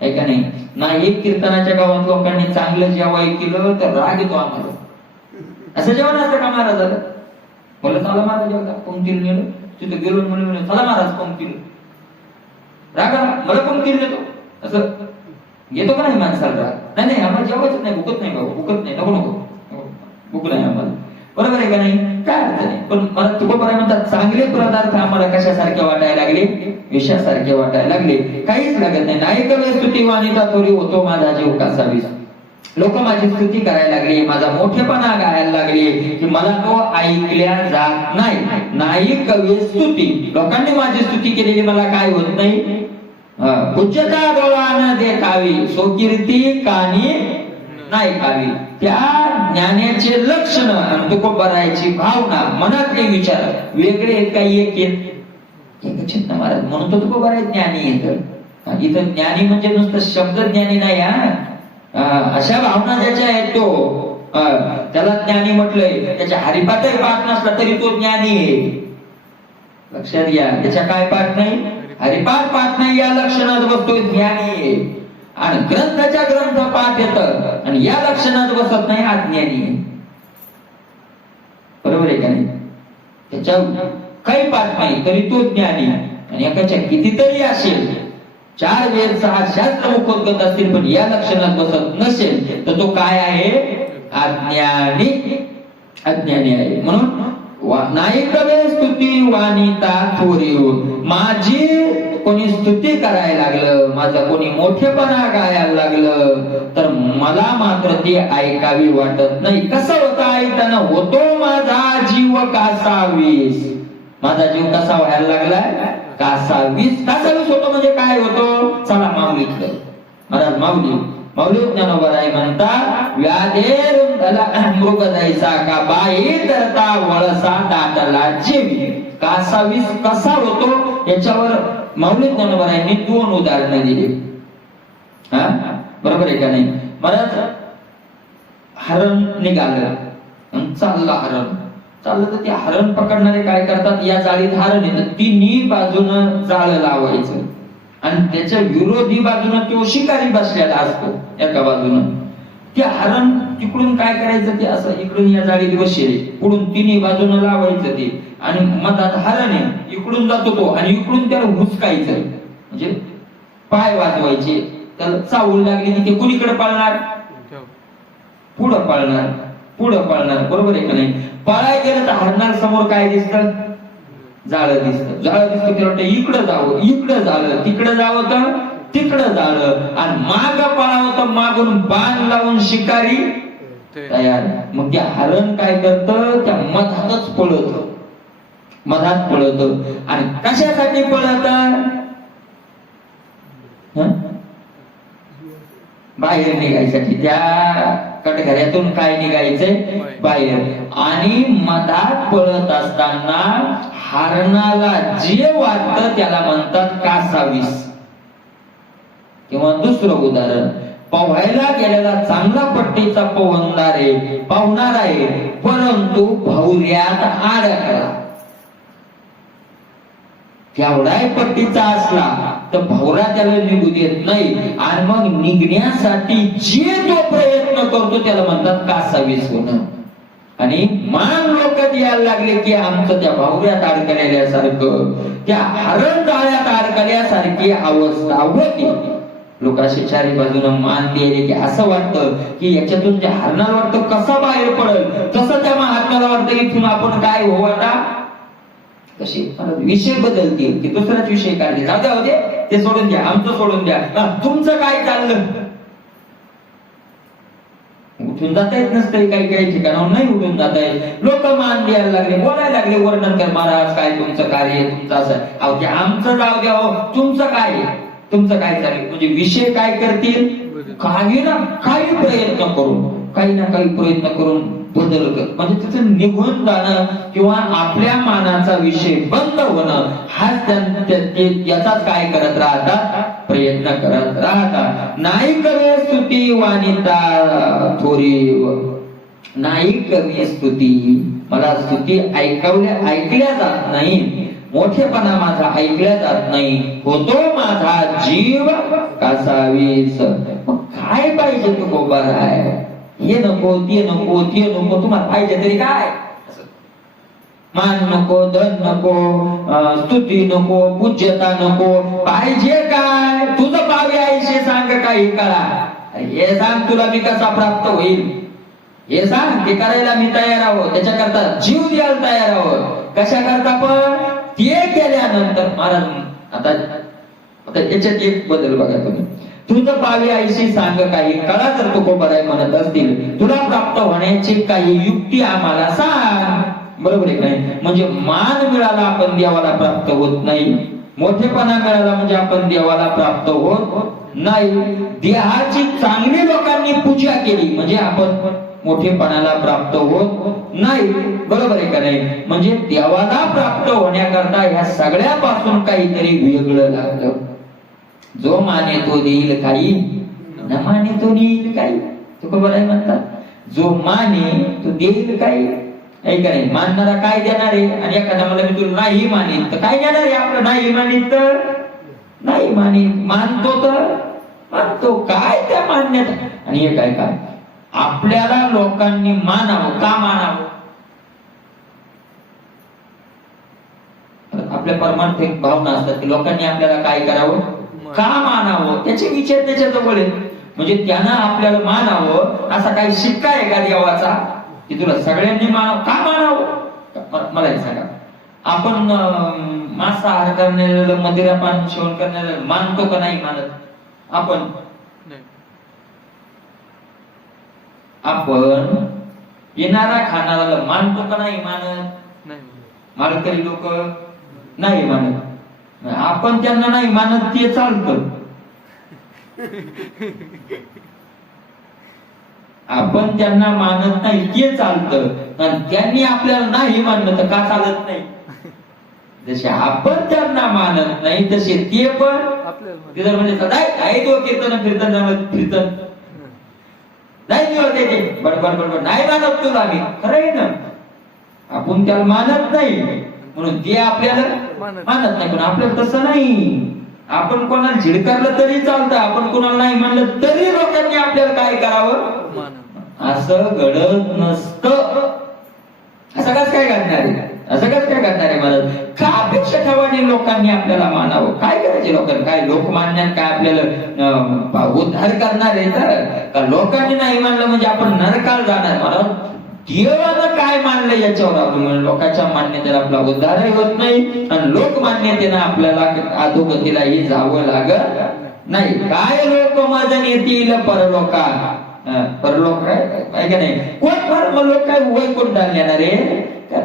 आहे का नाही? नाही कीर्तनाच्या गावात लोकांनी चांगलं जेवाय केलं तर राग येतो आम्हाला. असं जेवण असतं का महाराजाला? बोला चला महाराज जेवता, पंक्तीला नेलं, तिथं गेलो म्हणून चला महाराज पंक्तीला. राग मला पंक्तीला नेतो असं येतो का नाही माणसाला राग? नाही नाही आम्हाला जेवायचं नाही, भुकत नाही बाबा, भुकत नाही, नको नको भूक नाही आम्हाला. बरोबर आहे का नाही? काय अर्थ नाही. पण मला तुकोबाराय म्हणतात चांगले पदार्थ आम्हाला कशासारखे वाटायला लागले? विषयासारखे वाटायला लागले. काहीच लागत नाही. नाही कवे स्तुती वाणीता थोडी होतो माझा जीव कसावी. लोक माझी स्तुती करायला लागली, माझा मोठेपणा गायला लागले की मला तो ऐकल्या जात नाही. नाही कवे स्तुती. लोकांनी माझी स्तुती केलेली मला काय होत नाही? पूज्यता डोळानं देखावी, सोकीर्ती कानी नाही खावी. त्या ज्ञानाचे लक्षण आणि तुकोबारायची भावना, मनातले विचार वेगळे आहेत काही एक एकच आहेत ना महाराज. म्हणून तो तुकोबाराय ज्ञानी येत. इथं ज्ञानी म्हणजे नुसतं शब्द ज्ञानी नाही. अशा भावना ज्याच्या आहेत तो त्याला ज्ञानी म्हटलंय. त्याच्या हरिपाठही पाठ नसला तरी तो ज्ञानी आहे. लक्षात घ्या. त्याच्या काय पाठ नाही? हरिपाठ पाठ नाही, या लक्षणात बसतोय ज्ञानी आहे. आणि ग्रंथाच्या ग्रंथ पाठ येतं आणि या लक्षणात बसत नाही, अज्ञानी आहे. बरोबर आहे का नाही? त्याच्या काही पाठ नाही तरी तो ज्ञानी. आणि एकाच्या कितीतरी असेल, 4 वेद 6 शास्त्र मुखोद्गत असतील, पण या लक्षणात बसत नसेल तर तो काय आहे? अज्ञानी. अज्ञानी आहे. म्हणून नाही कवे स्तुती वाणीता थोरी. माझी कोणी स्तुती करायला लागलं, माझा कोणी मोठेपणा गायला लागलं तर मला मात्र ती ऐकावी वाटत नाही. कसं होतं ऐकताना? होतो माझा जीव कासावीस. माझा जीव कसा व्हायला लागलाय? कासावीस. कासावीस होतो म्हणजे काय होतो? चला माऊलीतलं. महाराज माऊली ज्ञानोबाराय म्हणता व्याधेर मृग जायचा का बाई तरता वळसा दाटला जीवी. कासावीस कसा होतो याच्यावर माऊली ज्ञानोबारायांनी 2 उदाहरणं दिली. बरोबर आहे का नाही? महाराज हरण निघालं, चाललं हरण. चाललं तर ते हरण पकडणारे काय करतात? या जाळीत हरण येतं, तिन्ही बाजूनं जाळं लावायचं आणि त्याच्या विरोधी बाजूनं तो शिकारी बसलेला असतो एका बाजूनं. ते हरण तिकडून काय करायचं? ते असं इकडून या जाळीत बसेल, पुढून तिन्ही बाजूनं लावायचं ते, आणि मधात हरण आहे, इकडून जातो तो आणि इकडून त्याला हुसकायचं, म्हणजे पाय वाजवायचे. त्याला चावल लागली की ते कुणीकडे पळणार? पुढं पळणार, पुढं पळणार. बरोबर आहे का नाही? पळाय गेलं तर हरणाला समोर काय दिसतं? जाळं दिसतं. जाळं दिसतं की वाटतं इकडं जावं, इकडं झालं, तिकडं जावं तर तिकडं झालं, आणि माग पळावं तर मागून बाण लावून शिकारी तयार. मग ते हरण काय करतं? त्या मधातच पळत, मधात पळत. आणि कशासाठी पळत? बाहेर निघायसाठी. त्या कटघऱ्यातून काय निघायचंय? बाहेर. आणि मधात पळत असताना हरणाला जे वाटतं त्याला म्हणतात कासावीस. किंवा दुसरं उदाहरण, पोहायला गेलेला चांगला पट्टीचा पोहणार आहे परंतु भवऱ्यात अडकला. केवढाही पट्टीचा असला तर भवरा त्याला निघू देत नाही. आणि मग निघण्यासाठी जे तो प्रयत्न करतो त्याला म्हणतात कासावीस होणं. आणि मान लोक द्यायला लागले की आमचं त्या भावऱ्यात अडकलेल्यासारखं, त्या हरण जाळ्यात अडकल्यासारखी अवस्था होती. लोक असे चारी बाजूने मान द्यायले की असं वाटतं की याच्यातून जे हरणाला वाटतं कसा बाहेर पडेल, तसं त्या महात्म्याला वाटतं इथून आपण काय हो आता कशी विषय बदलतील की दुसराच विषय काढले. जाऊ दे ते सोडून द्या, आमचं सोडून द्या, तुमचं काय चाललं. उठून जाता येत नसतं काही काही ठिकाणावर, नाही उठून जाता येत. लोक मान द्यायला लागले, बोलायला लागले, वर्णन कर महाराज काय तुमचं कार्य, तुमचं असं. अहो ते आमचं जाऊ द्या हो, तुमचं काय, तुमचं काय चालेल. म्हणजे विषय काय करतील, काही ना काही प्रयत्न करून, काही ना काही प्रयत्न करून बदल कर, म्हणजे तिथं निघून जाणं किंवा आपल्या मानाचा विषय बंद होणं, हाच याचाच काय करत राहतात, प्रयत्न करत राहतात. नाही करे स्तुती वानिता थोरी, नाही कवी स्तुती, मला स्तुती ऐकल्या जात नाही, मोठेपणा माझा ऐकल्या जात नाही, होतो माझा जीव कासावीस. मग काय पाहिजे तू गोबर आहे, हे नको ते नको ते नको, तुम्हाला पाहिजे तरी काय, मान नको, धन नको, स्तुती नको, पूज्यता नको, पाहिजे काय, तुझं पावी आईशी सांग काही कळा, हे सांग तुला मी कसा प्राप्त होईल, हे सांग, ते करायला मी तयार आहोत, त्याच्याकरता जीव द्यायला तयार आहोत. कशा करता पण ते केल्यानंतर महाराज आता याच्यात एक बदल बघा तुम्ही. तुझं पावी आईशी सांग काही कळा, जर तू कोबराय म्हणत असतील, तुला प्राप्त होण्याची काही युक्ती आम्हाला सांग. बरोबर आहे काय, म्हणजे मान मिळाला आपण देवाला प्राप्त होत नाही, मोठेपणा मिळाला म्हणजे आपण देवाला प्राप्त होत नाही, देहाची चांगली लोकांनी पूजा केली म्हणजे आपण मोठेपणाला प्राप्त होत नाही. बरोबर आहे का नाही, म्हणजे देवाला प्राप्त होण्याकरता ह्या सगळ्यापासून काहीतरी वेगळं लागलं. जो माने तो देईल काही, न माने तो देईल काही, तो खबर आहे म्हणतात. जो माने तो देईल काही, आहे का नाही. मानणारा काय देणार आहे, आणि एखादा मला मी तुला नाही मानित तर काय देणार आहे आपलं, नाही मानित तर नाही मानित, मानतो तर मानतो, काय त्या मान्यता. आणि हे काय काय आपल्याला लोकांनी मानावं, का मानावं, आपल्या परमार्थिक भावना असतात की लोकांनी आपल्याला काय करावं, का मानावं, त्याचे विचार त्याच्याजवळ आहेत. म्हणजे त्यांना आपल्याला मानावं असा काही शिक्का आहे का देवाचा की तुला सगळ्यांनी मानावं, का मानावं. मला हे सांगा, आपण मांसाहार करणाऱ्याला, मदिरापान सेवन करणाऱ्याला मानतो का नाही मानत. आपण येणारा खाणाऱ्याला मानतो का नाही मानत. मालकरी लोक नाही मानत, आपण त्यांना नाही मानत ते चालतं. आपण त्यांना मानत नाही ते चालतं, आणि त्यांनी आपल्याला नाही मानलं तर का चालत नाही. जसे आपण त्यांना मानत नाही तसे ते पण आपल्याला म्हणजे काय तो कीर्तन कीर्तन नाही बडबड नाही मानत तुला आम्ही, खरं ना, आपण त्याला मानत नाही म्हणून ते आपल्याला मानत नाही. पण आपल्याला तसं नाही, आपण कोणाला झिडकारलं तरी चालतं, आपण कोणाला नाही म्हणलं तरी लोकांनी आपल्याला काय करावं, असं घडत नसतं. असं कसं काय घडणार आहे, असं कसं काय घडणार आहे मला, का अपेक्षा ठेवाने लोकांनी आपल्याला मानावं, काय करायचे लोकांना, काय लोकमान्यात काय आपल्याला उद्धार करणार आहे का. लोकांनी नाही मानलं म्हणजे आपण नरकाला जाणार. मला देवानं काय मानलं याच्यावर आपण लोकांच्या मान्यतेला आपला उद्धारही होत नाही, आणि लोकमान्यतेनं आपल्याला अधोगतीलाही जावं लागत नाही. काय लोक मजन येतील परलोका, परलोक काय का नाही, कोण परम लोक काय वैकुंठाला नेणार आहे,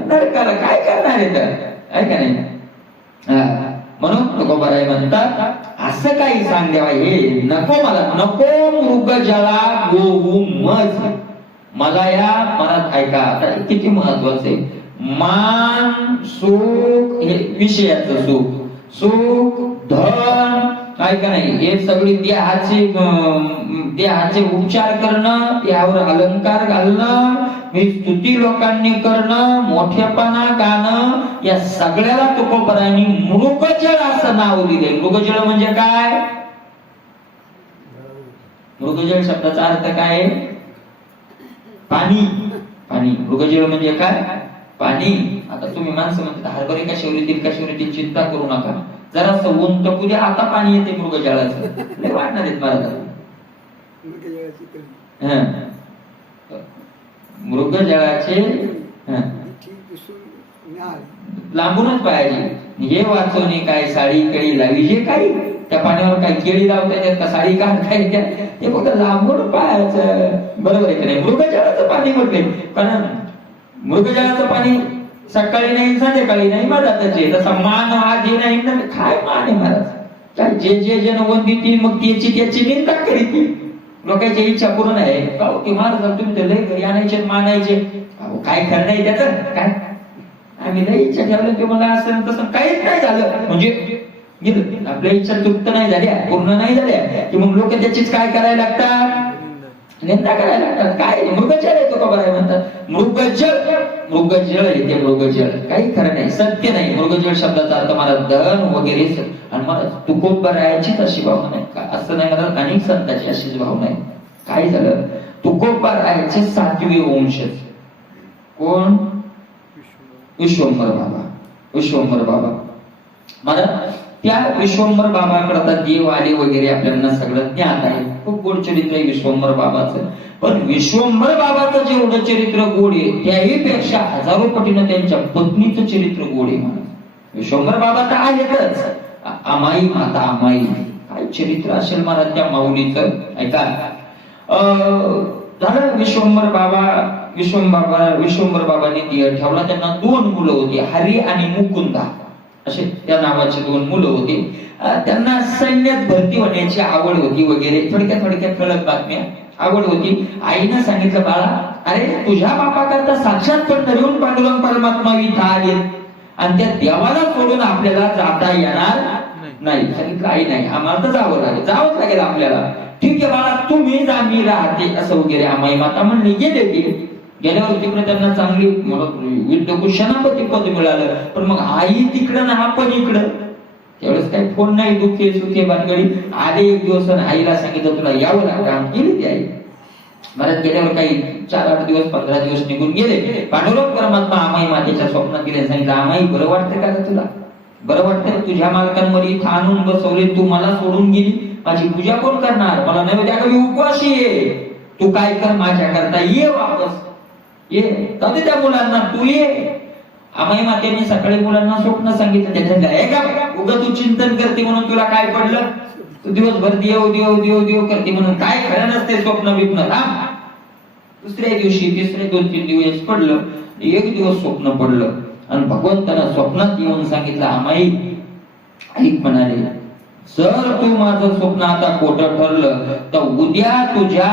नरकाला काय करणार आहे तर, आहे का नाही. म्हणून तुकोबाराय म्हणतात असं काही सांग देवा, हे नको मला, नको मृग जला गोवू मज. मला या मनात ऐका, आता किती महत्वाचं आहे. मान, सुख, हे विषयाचं सुख, सुख, धन, काय का नाही, हे सगळी देहाचे उपचार करणं, देहावर अलंकार घालणं, मी स्तुती लोकांनी करणं, मोठेपणा गाणं, या सगळ्याला तुकोबरायांनी मृगजळ असं नाव दिले. मृगजळ म्हणजे काय? मृगजळ शब्दाचा अर्थ काय? पाणी. पाणी. मृगजळ म्हणजे काय? पाणी. आता तुम्ही माणसं म्हणतात हरभरे कशावर येतील चिंता करू नका, जरा ऊन टकू द्या, आता पाणी येते मृगजळाचं. लय वाटणार आहेत मला. मृगजळाचे लांबूनच पाहिजे. हे वाचवणे काय, साडी केळी लावी, जे काही त्या पाण्यावर काही केळी लावता येतात का, साडी काढता येतात, ते फक्त लांबून पाहायचं. बरोबर आहे की नाही? मृगजळाचं पाणी म्हटले, कारण मृगजळाचं पाणी सकाळी नाही संध्याकाळी नाही महाराजाच आहे. तसा मान आधी नाही ना, काय मान आहे महाराज? काय जे जे जन वंदितील मग त्याची निंदा करीतील. लोकांची इच्छा पूर्ण आहे का की महाराज तुम्ही तर लय घरी आणायचे मानायचे, काय खरं नाही त्याचं काय? आम्ही लय इच्छा ठेवलं की मला असं तसं काहीच नाही झालं, म्हणजे आपल्या इच्छा तृप्त नाही झाल्या, पूर्ण नाही झाल्या की मग लोक त्याचीच काय करायला लागतात? निंदा करायला लागतात. काय मृगजळ येतो का बरं म्हणतात? मृगजळ येते. मृगजळ काही खरं नाही, सत्य नाही. मृगजळ शब्दाचा अर्थ मला धन वगैरे, आणि मला तुकोबरायाचीच अशी भावना नाही का? असं नाही मला अनेक संतांची अशीच भावना आहे. काय झालं? तुकोबरायाचे 7वे वंशज कोण? विश्वंभर बाबा. विश्वंभर बाबा मला त्या विश्वंभर बाबाकडे देव आले वगैरे आपल्याला सगळं ज्ञात आहे. खूप गोड चरित्र आहे विश्वंभर बाबाचं. पण विश्वंभर बाबाचं जेवढं चरित्र गोड आहे त्याही पेक्षा हजारो पटीनं त्यांच्या पत्नीचं चरित्र गोड आहे. मला विश्वंभर बाबा तर आहेतच, अमाई माता अमाई, काय चरित्र असेल मला त्या माऊलीचं. ऐका झालं विश्वंभर बाबांनी ठेवला. त्यांना 2 मुलं होती, हरी आणि मुकुंदा असे त्या नावाची 2 मुलं होती. त्यांना सैन्यात भरती होण्याची आवड होती वगैरे, थोडक्यात ठळक बातम्या आवड होती. आईनं सांगितलं बाळा, अरे तुझ्या बापा करता साक्षात पंढरीहून पांडुरंग परमात्मा इथं आले आणि त्या देवाला सोडून आपल्याला जाता येणार नाही. सांगितलं आई नाही, आम्हाला तर जावंच लागेल आपल्याला. ठीक आहे बाळा तुम्ही जा, मी राहते असं वगैरे अमाई माता म्हणली. गेल्यावर तिकडे त्यांना चांगली युद्ध सेनापती पद मिळालं. पण मग आई तिकडं ना आपण इकडं, त्यावेळेस काही फोन नाही, दुःखे सुखे बातगडी आले. एक दिवस आईला सांगितलं तुला यावं लागतं. गेली ती आई. बऱ्याच गेल्यावर काही 4-8 दिवस 15 दिवस निघून गेले. पांडुरंग परमात्मा अमाई मातेच्या स्वप्नात गेले. सांगितलं अमाई बरं वाटतं का तुला? बरं वाटतं? तुझ्या मालकांमध्ये इथं आणून बसवले, तू मला सोडून गेली, माझी पूजा कोण करणार? मला नैवेद्य मी उपवासी आहे. तू काय कर माझ्या करता, ये वापस ये. कधी त्या मुलांना तू ये. अमाई मातेने सकाळी मुलांना स्वप्न सांगितलं. उगा तू चिंतन करते म्हणून तुला काय पडलं? तू दिवसभर देव करते म्हणून काय खरं नसते स्वप्न बिप्न. दुसऱ्या दिवशी, तिसरे 2-3 दिवस पडलं. एक दिवस स्वप्न पडलं आणि भगवंतानं स्वप्नात येऊन सांगितलं अमाई ऐक म्हणाले, जर तू माझं स्वप्न आता खोटं ठरलं तर उद्या तुझ्या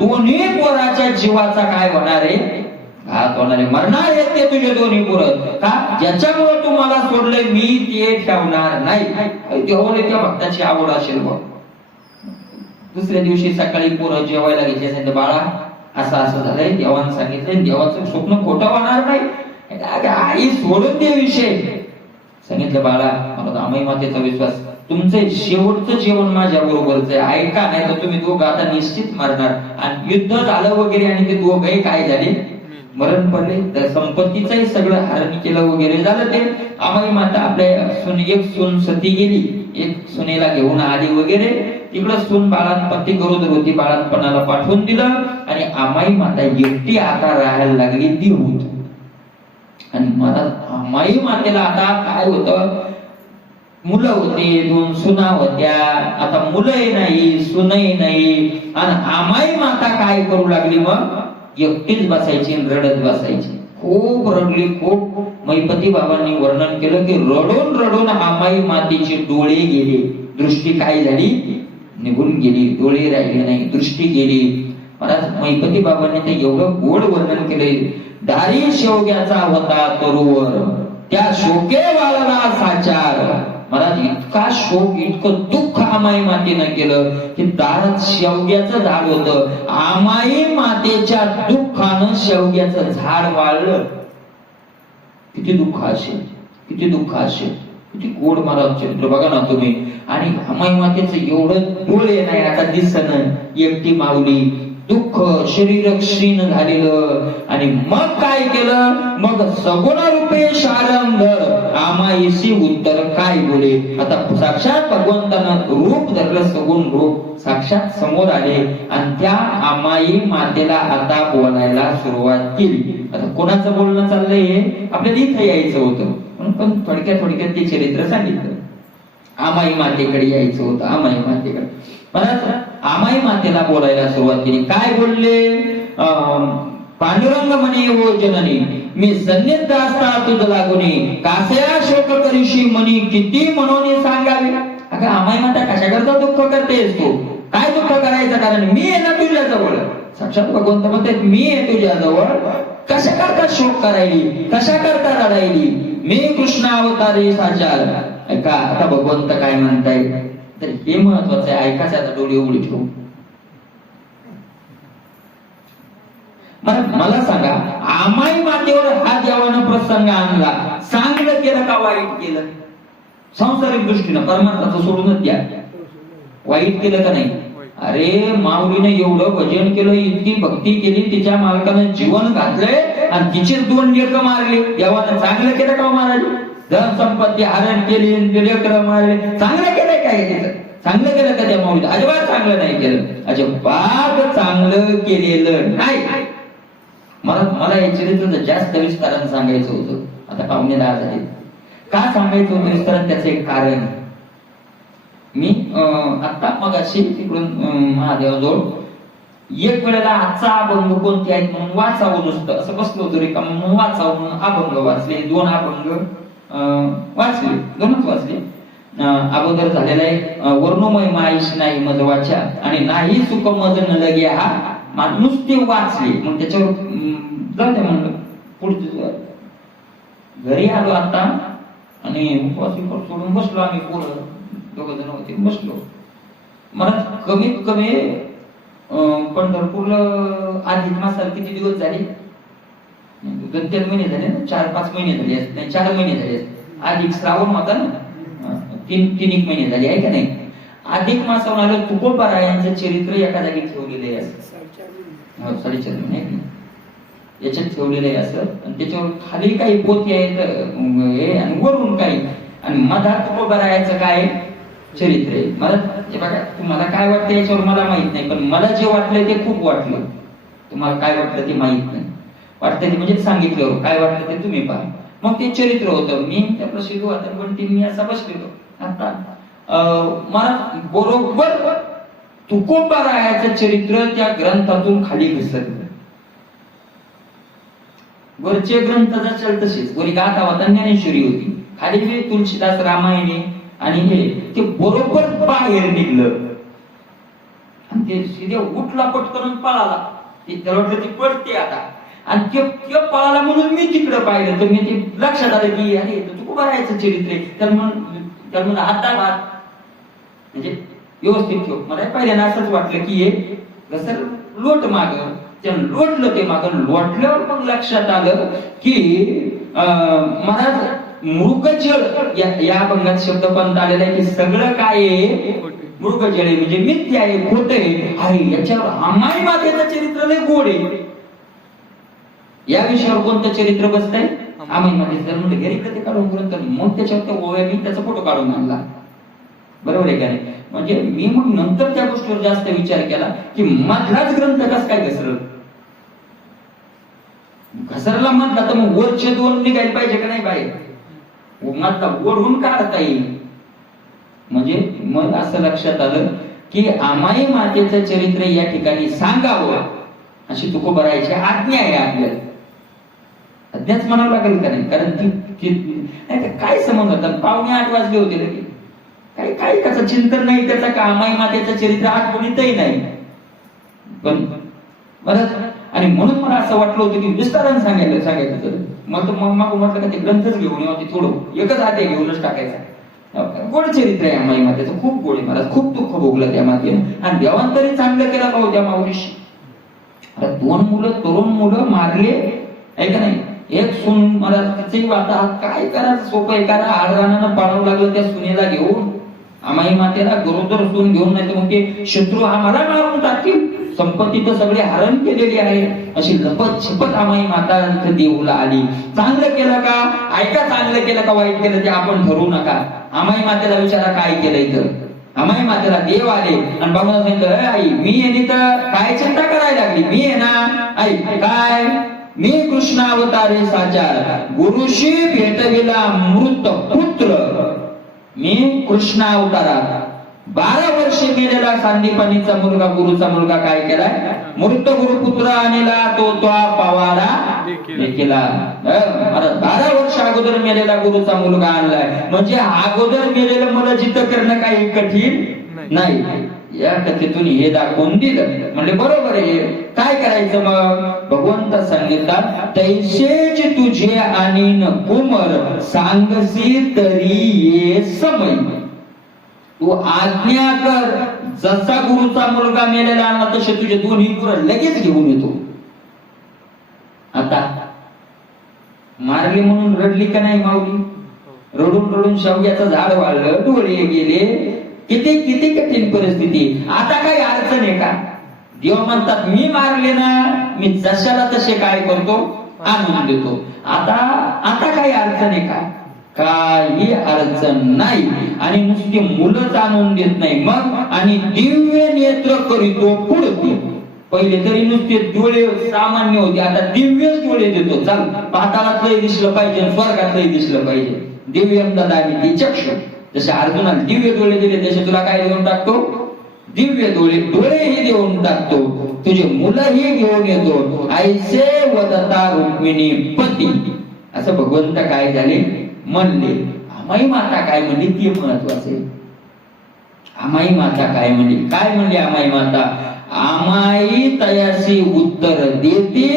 2 पोराच्या जीवाचा काय होणार आहे? घात होणार आहे, मरणार आहेत ते तुझे 2 पोरं. का? ज्याच्यामुळे तू मला सोडलंय मी ते ठेवणार नाही. तेव्हा त्या भक्ताची आवड असेल बघ. दुसऱ्या दिवशी सकाळी पोरं जेवायला घेतले. सांगितलं बाळा असं झालंय, देवानं सांगितलंय, देवाचं स्वप्न खोटं होणार नाही. आई सोडून दे विषय. सांगितलं बाळा मला अमाई मातेचा विश्वास, तुमचं शेवटचं जेवण माझ्या बरोबरच आहे, ऐका नाही तर तुम्ही दोघं आता निश्चित मरणार. आणि युद्ध झालं वगैरे आणि ते दोघंही काय झाले? मरण पडले. तर संपत्तीचंही सगळं हरण केलं वगैरे झालं. ते अमाई माता आपल्या एक सून सती गेली, एक सुनेला घेऊन आली वगैरे. तिकडं सून बाळांपती गरोदर होती, बाळांपणाला पाठवून दिलं आणि अमाई माता एकटी आता राहायला लागली देहूत. आणि मला अमाई मातेला आता काय होतं, मुलं होते, 2 सुना होत्या, आता मुलंही नाही सुनही नाही. आणि अमाई माता काय करू लागली, मग एकटीच बसायची, रडत बसायची. खूप रडली, खूप. मैपती बाबांनी वर्णन केलं की रडून अमाई मातेचे डोळे गेले, दृष्टी काय झाली? निघून गेली, डोळे राहिले नाही, दृष्टी गेली. महाराज मैपती बाबांनी ते एवढं गोड वर्णन केले. दारी शेवग्याचा होता तरुवर, त्या शोके वाळला साचार, महाराज इतका शोक, इतकं दुःख आमाई मातेनं केलं की दारात शेवग्याचं झाड होतं. आमाई मातेच्या दुःखानं शेवग्याचं झाड वाळलं. किती दुःख असेल, किती दुःख असेल, किती गोड महाराज चरित्र बघा ना तुम्ही. आणि आमाई मातेचं एवढं डोळे नाही आता दिसणं, एकटी माऊली, दुःख शरीर क्षीण झालेलं. आणि मग काय केलं, मग सगुण रूपे शारंग आमाईशी उत्तर काय बोले. आता साक्षात भगवंतानं रूप धरलं, सगुण रूप साक्षात समोर आले आणि त्या आमाई मातेला आता बोलायला सुरुवात केली. आता कोणाचं बोलणं चाललंय हे आपल्याला इथे यायचं होतं, पण थोडक्यात ते चरित्र सांगितलं. आमाई मातेकडे यायचं होतं, आमाई मातेकडे. मला आमाई मातेला बोलायला सुरुवात केली. काय बोलले, पांडुरंग म्हणे हो जननी, मी सन्निध असता तुझ लागुनी, कासया शोक करीशी म्हणी, किती म्हणून सांगावे. अगं आमाई माता कशाकरता दुःख करतेस तू, काय दुःख करायचं, कारण मी आहे ना तुझ्या जवळ. साक्षात भगवंत म्हणते मी आहे तुझ्या जवळ, कशा करता शोक करायली, कशा करता रडायली, मी कृष्ण अवतारी साचार. ऐका आता भगवंत काय म्हणताय, तर हे महत्वाचं आहे. ऐकायचं आता डोळे उघडी ठेवू. मला सांगा, आमाई मातेवर हा देवानं प्रसंग आणला, चांगलं केलं का वाईट केलं? सांसारिक दृष्टीनं परमार्थाचं सोडूनच द्या, वाईट केलं का नाही? अरे माऊलीने एवढं भजन केलं, इतकी भक्ती केली, तिच्या मालकानं जीवन घातलंय आणि तिचे 2 लेकरं मारले. देवानं चांगलं केलं का महाराज? धन संपत्ती हरण केली, लेकरं मारले, चांगलं केलंय काय तिचं? चांगलं केलं का त्या माऊलीनं? अजिबात चांगलं नाही केलं, अजिबात चांगलं केलेलं नाही. मला या चरित्राचं जास्त विस्तारानं सांगायचं होतं. आता पाहुणे 10 झाले. का सांगायचं होतं विस्तारानं? त्याचं एक कारण. मी आता मग अशी तिकडून महादेवाजवळ एक वेळेला आजचा अभंग कोणते आहेत म्हणून वाचावं नुसतं असं बसलो होतो रे का, म्हणून वाचावं म्हणून अभंग वाचले. 2 अभंग वाचले, 2च वाचले. अगोदर झालेला आहे वर्णमय माईश नाही मज वाचा आणि नाही सुख मज न लगे हा, नुसते वाचले. मग त्याच्यावर जाऊ द्या म्हणलं. पुढचे घरी आलो आता आणि उपवास सोडून बसलो आम्ही, पोरं 2 जण होते, बसलो. मला कमीत कमी पंढरपूरला अधिक मासाला किती दिवस झाले? 2-3 महिने झाले ना, 4-5 महिने झाले नाही, 4 महिने झाले. अधिक श्रावण होता ना, 3 महिने झाले आहे का नाही? अधिक मासावर आलं. तुकोबारायांचं चरित्र एका जागी ठेवलेलं आहे असं 4.5 महिने याच्यात ठेवलेलं आहे असं. आणि त्याच्यावर खाली काही पोथी आहेत आणि वरून काही, आणि मधात तुकोबारायाचं काय चरित्र आहे. मला हे बघा, तुम्हाला काय वाटतं याच्यावर मला माहित नाही, पण मला जे वाटलं ते खूप वाटलं. तुम्हाला काय वाटलं ते माहित नाही, वाटतं ते म्हणजे सांगितल्यावर काय वाटलं ते तुम्ही पहा. मग ते चरित्र होतं. मी त्या प्रसिद्ध वादनवंती मी असा बसलेलो. आता मला बरोबर तुकोबारायाचं चरित्र त्या ग्रंथातून खाली घसरलं. वरचे ग्रंथ जसे तसेच, वरी गाथा होता ज्ञानेश्वरी होती, खाली जे तुलसीदास रामायणे आणि हे ते बरोबर बाहेर निघलं आणि ते सीधे उठला पटकन पळाला. त्याला वाटलं ती पडते आता, आणि ते पळाला म्हणून मी तिकडं पाहिलं तर मी ते लक्षात आलं की अरे तुकोबारायाचं चरित्र आहे. तर म्हणून हातात हात म्हणजे व्यवस्थित ठेव. मला पहिल्यांदा असंच वाटलं की हे कसं लोट माग, त्यानं लोटलं ते माग, लोटल्यावर मग लक्षात आलं की महाराज मृगजळ या अभंगात शब्द पण आलेला आहे की सगळं काय आहे मृगजळ आहे, म्हणजे मिथ्य आहे, खोट आहे. अरे याच्यावर आमाई मातेचं चरित्र लय गोड आहे. या विषयावर कोणतं चरित्र बसतंय? आमाई मातेचं. म्हणजे घरी कधी काढून ग्रंथ, मग त्याच्यावर त्या ओव्या मी त्याचा फोटो काढून आणला. बरोबर आहे का नाही? म्हणजे मी मग नंतर त्या गोष्टीवर जास्त विचार केला की मधलाच ग्रंथ कस काय घसरला मधला, तर मग वरचे 2 निघायला पाहिजे का नाही बाहेर? मधला ओढून काढता येईल. म्हणजे मग असं लक्षात आलं की आमाई मातेचं चरित्र या ठिकाणी सांगावं अशी तुकोबारायाची आज्ञा आहे. आपल्याला आज्ञाच म्हणावं लागेल का नाही? कारण ती नाही तर काय संबंध होता? 7:45 वाजले होते लगे. काही त्याचं चिंतन नाही त्याचा का आमाई मातेचं चरित्र आठवणीतही नाही. पण बरंच, आणि म्हणून मला असं वाटलं होतं की विस्तारानं सांगायचं तर मग म्हटलं का ते ग्रंथच घेऊन यावं, ते थोडं एकच हाते घेऊनच टाकायचा. गोड चरित्र आहे अमाई मातेचं, खूप गोड आहे महाराज, खूप दुःख भोगलं त्या मातेनं आणि देवान तरी चांगलं केलं पाहू त्या माऊलीशी. आता 2 मुलं, तरुण मुलं मारले आहे का नाही. एक सून महाराज तिचे आता काय करायचं सोपं आहे, कारण आडरानानं पाळावं लागलं त्या सुनेला घेऊन, अमाई मातेला गरोदर सून घेऊन, नाही तर मग ते शत्रू आम्हाला मारून टाकतील, संपत्ती तर सगळे हरण केलेली आहे. अशी लपत छपत अमाई माता देऊला आली. चांगलं केलं का ऐका, चांगलं केलं का वाईट केलं ते आपण ठरवू नका. अमाई मातेला विचारा काय केलंय तर. अमाई मातेला देव आले आणि बाबांना सांगितलं, आई मी येणे तर काय चिंता करायला लागली, मी आहे ना आई, काय मी कृष्ण अवतारे साचार, गुरुशी भेटविला मृत पुत्र. मी कृष्ण अवतारात 12 वर्षे गेलेला सांदीपनीचा मुलगा, गुरुचा मुलगा काय केलाय, मृत गुरुपुत्र आणला तो पावाला केला. 12 वर्ष अगोदर मेलेला गुरुचा मुलगा आणलाय, म्हणजे अगोदर मेलेलं मला जिथं करणं काही कठीण नाही. या कथेतून हे दाखवून दिलं. म्हणजे बरोबर आहे, काय करायचं मग. भगवंत सांगितलं, तैसेच तुझे आणि न कुमर सांगसी तरी ये समय. तू आज्ञा कर, जसा गुरुचा मुलगा मेलेला आणला तसे तुझे दोन्ही गुरु लगेच घेऊन येतो. आता मारली म्हणून रडली का नाही माऊली, रडून रडून शेवग्याचं झाड वाळलं, डोळे गेले, किती किती कठीण परिस्थिती. आता काही अडचण आहे का. देव म्हणतात मी मारले ना, मी जशाला तसे काय करतो, आणून देतो. आता काही अडचण आहे का, काही अडचण नाही. आणि नुसते मुलंच आणून देत नाही मग, आणि दिव्य नेत्र करीतो पुढे. पहिले तरी नुसते डोळे सामान्य होते, आता दिव्य डोळे देतो. चाल पाताळातलंही दिसलं पाहिजे, स्वर्गातलंही दिसलं पाहिजे. दिव्य दादानी चक्षु. जसे अर्जुनाला दिव्य डोळे दिले तसे तुला काय देऊन टाकतो, दिव्य डोळेही देऊन टाकतो. तुझे मुलंही घेऊन येतो. ऐसे वदता रुक्मिणी पती. असं भगवंत काय झाले म्हणले. अमाई माता काय म्हणली ते महत्वाचे. अमाई माता काय म्हणली, काय म्हणली अमाई माता. अमाई तयासी उत्तर देते,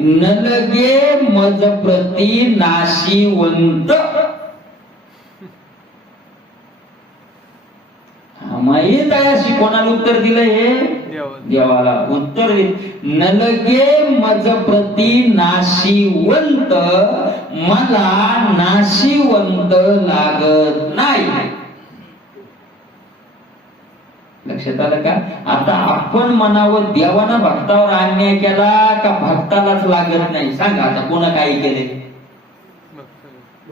नलगे मज प्रती नाशिवंत. अमाई तयासी कोणाला उत्तर दिलं, हे देवाला उत्तर दिलं. नलगे मज प्रती नाशिवंत, मला नाशिवंत लागत नाही. लक्षात आलं का. आता आपण म्हणावं देवानं भक्तावर अन्याय केला का भक्तालाच लागत नाही. सांगा आता कोण काय केले.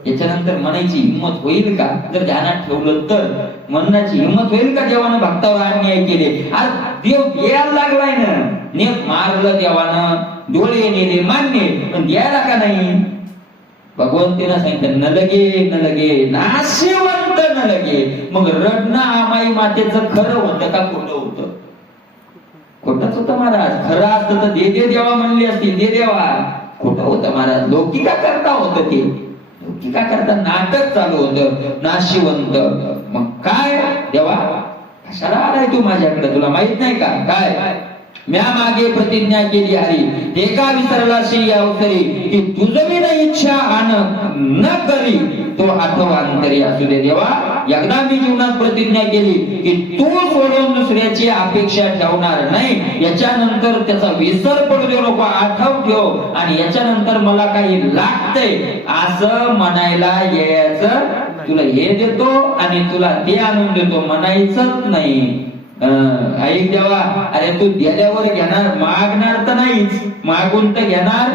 याच्यानंतर म्हणायची हिंमत होईल का, जर ध्यानात ठेवलं तर म्हणण्याची हिंमत होईल का देवानं भक्तावर अन्याय केले. आज देव द्यायला लागलाय ना, नेक मारलं देवानं, डोळे नेले मान्य, पण द्यायला का नाही. भगवंतीनं सांगितलं न लगे नाशिवंत न लगे. मग रडणं अमाई मातेचं खरं होतं का खोटं होतं. खोटंच होतं महाराज. खरं असतं तर दे देवा म्हणली असती, दे देवा. खोटं होतं महाराज. लौकिका करता होतं ते, लौकिका करता नाटक चालू होतं. नाशिवंत. मग काय देवा कशाला आलाय तू माझ्याकडे, तुला माहित नाही का. काय म्या मागे प्रतिज्ञा केली हरी, ते का विसरलाशी अवसरी, की तुझं मी न इच्छा आण न करी, तो आठव अंतरी असू दे देवा. एकदा मी जीवनात प्रतिज्ञा केली की तू सोडून दुसऱ्याची अपेक्षा ठेवणार नाही. याच्यानंतर त्याचा विसर पडू देऊ नको, आठव ठेव. आणि याच्यानंतर मला काही लागतंय असं म्हणायला यायचं. तुला हे देतो आणि तुला ते आणून देतो म्हणायचंच नाही. ऐक देवा, अरे तू दिल्यावर घेणार, मागणार तर नाहीच, मागून तर घेणार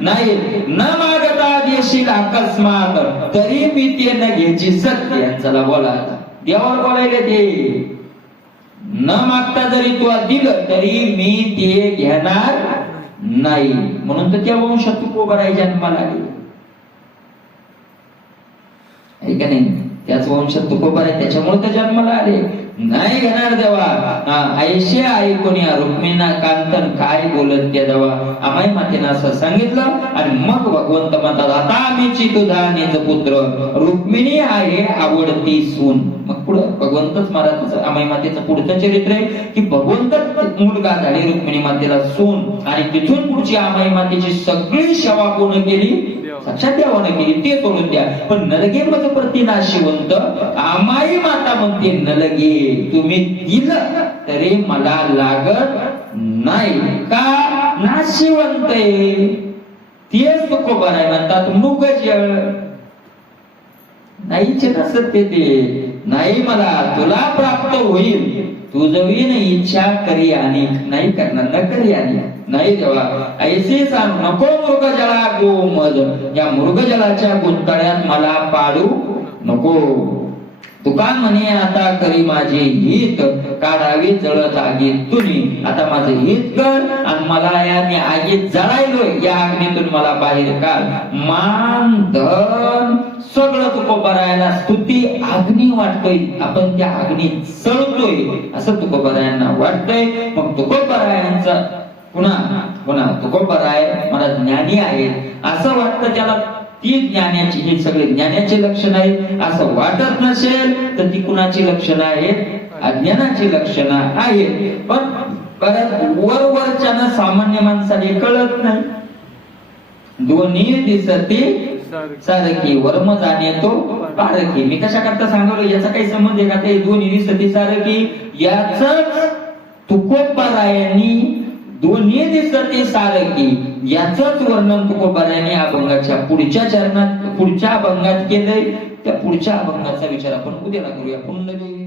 नाही. न मागता देशील अकस्मात, तरी मी ते न घ्यायची सत्य. चला बोला देवावर बोलायला ते. न मागता जरी तू दिलं तरी मी ते घेणार नाही. म्हणून तर त्या वंशात तू कोबराई जन्माला आली आहे का नाही. त्याच वंशात तू कोबराई, त्याच्यामुळे तर जन्माला आले. नाही घेणार देवा. ऐशे आई कोणी रुक्मिणा कांतन काय बोलत त्या देवा. अमाई मातेनं असं सांगितलं. आणि मग भगवंत म्हणतात आता मीची तुझा निज पुत्र, रुक्मिणी आहे आवडती सून. मग पुढं भगवंतच महाराजांचं अमाई मातेचं पुढचं चरित्र आहे की भगवंत मुलगा झाले, रुक्मिणी मातेला सून. आणि तिथून पुढची अमाई मातेची सगळी सेवा कोण केली, साक्षात देवानं केली ते सोडून द्या. पण नलगे मज प्रति नाशिवंत आमाई माता म्हणते नलगे तुम्ही दिलं तरी मला लागत नाही का नाशिवंत आहे. तेच तुकोबा आहे म्हणतात मृगजळ नाहीच नसत ते नाही मला तुला प्राप्त होईल तुझवीन इच्छा करी आणि नाही करणार न करी आणि नाही देवा ऐसे सांग नको मृगजळा गोमज या मृगजळाच्या गुंतळ्यात मला पाडू नको. तुका म्हणे आता करी माझे हित काढावे जळत आगीत तुम्ही आता माझं हित कर आणि मला या आगीत जळायलोय या अग्नीतून मला बाहेर काढ. मान धन सगळं तुकोबारायांना स्तुती अग्नी वाटतोय आपण त्या अग्नीत जळतोय असं तुकोबारायांना वाटतंय. मग तुकोबारायांचा पुन्हा तुकोबाराय मला ज्ञानी आहे असं वाटतं त्याला. ती ज्ञानाची हे सगळे ज्ञानाचे लक्षण आहे असं वाटत नसेल तर ती कुणाची लक्षणं आहेत अज्ञानाची लक्षणं आहेत. पण वरवरच्या सामान्य माणसाने कळत नाही. दोन्ही दिसते सारखी वर्म जाणे तो पारखी. मी कशा करता सांगलो याचा काही संबंध आहे का ते दोन्ही दिसते सारखी याच तुकोबारायांनी दोन्ही दिसते सारखी याच वर्णन तुकोबारायांनी अभंगाच्या पुढच्या अभंगात केलंय. त्या पुढच्या अभंगाचा विचार आपण उद्याला करूया. पुण्यदेवी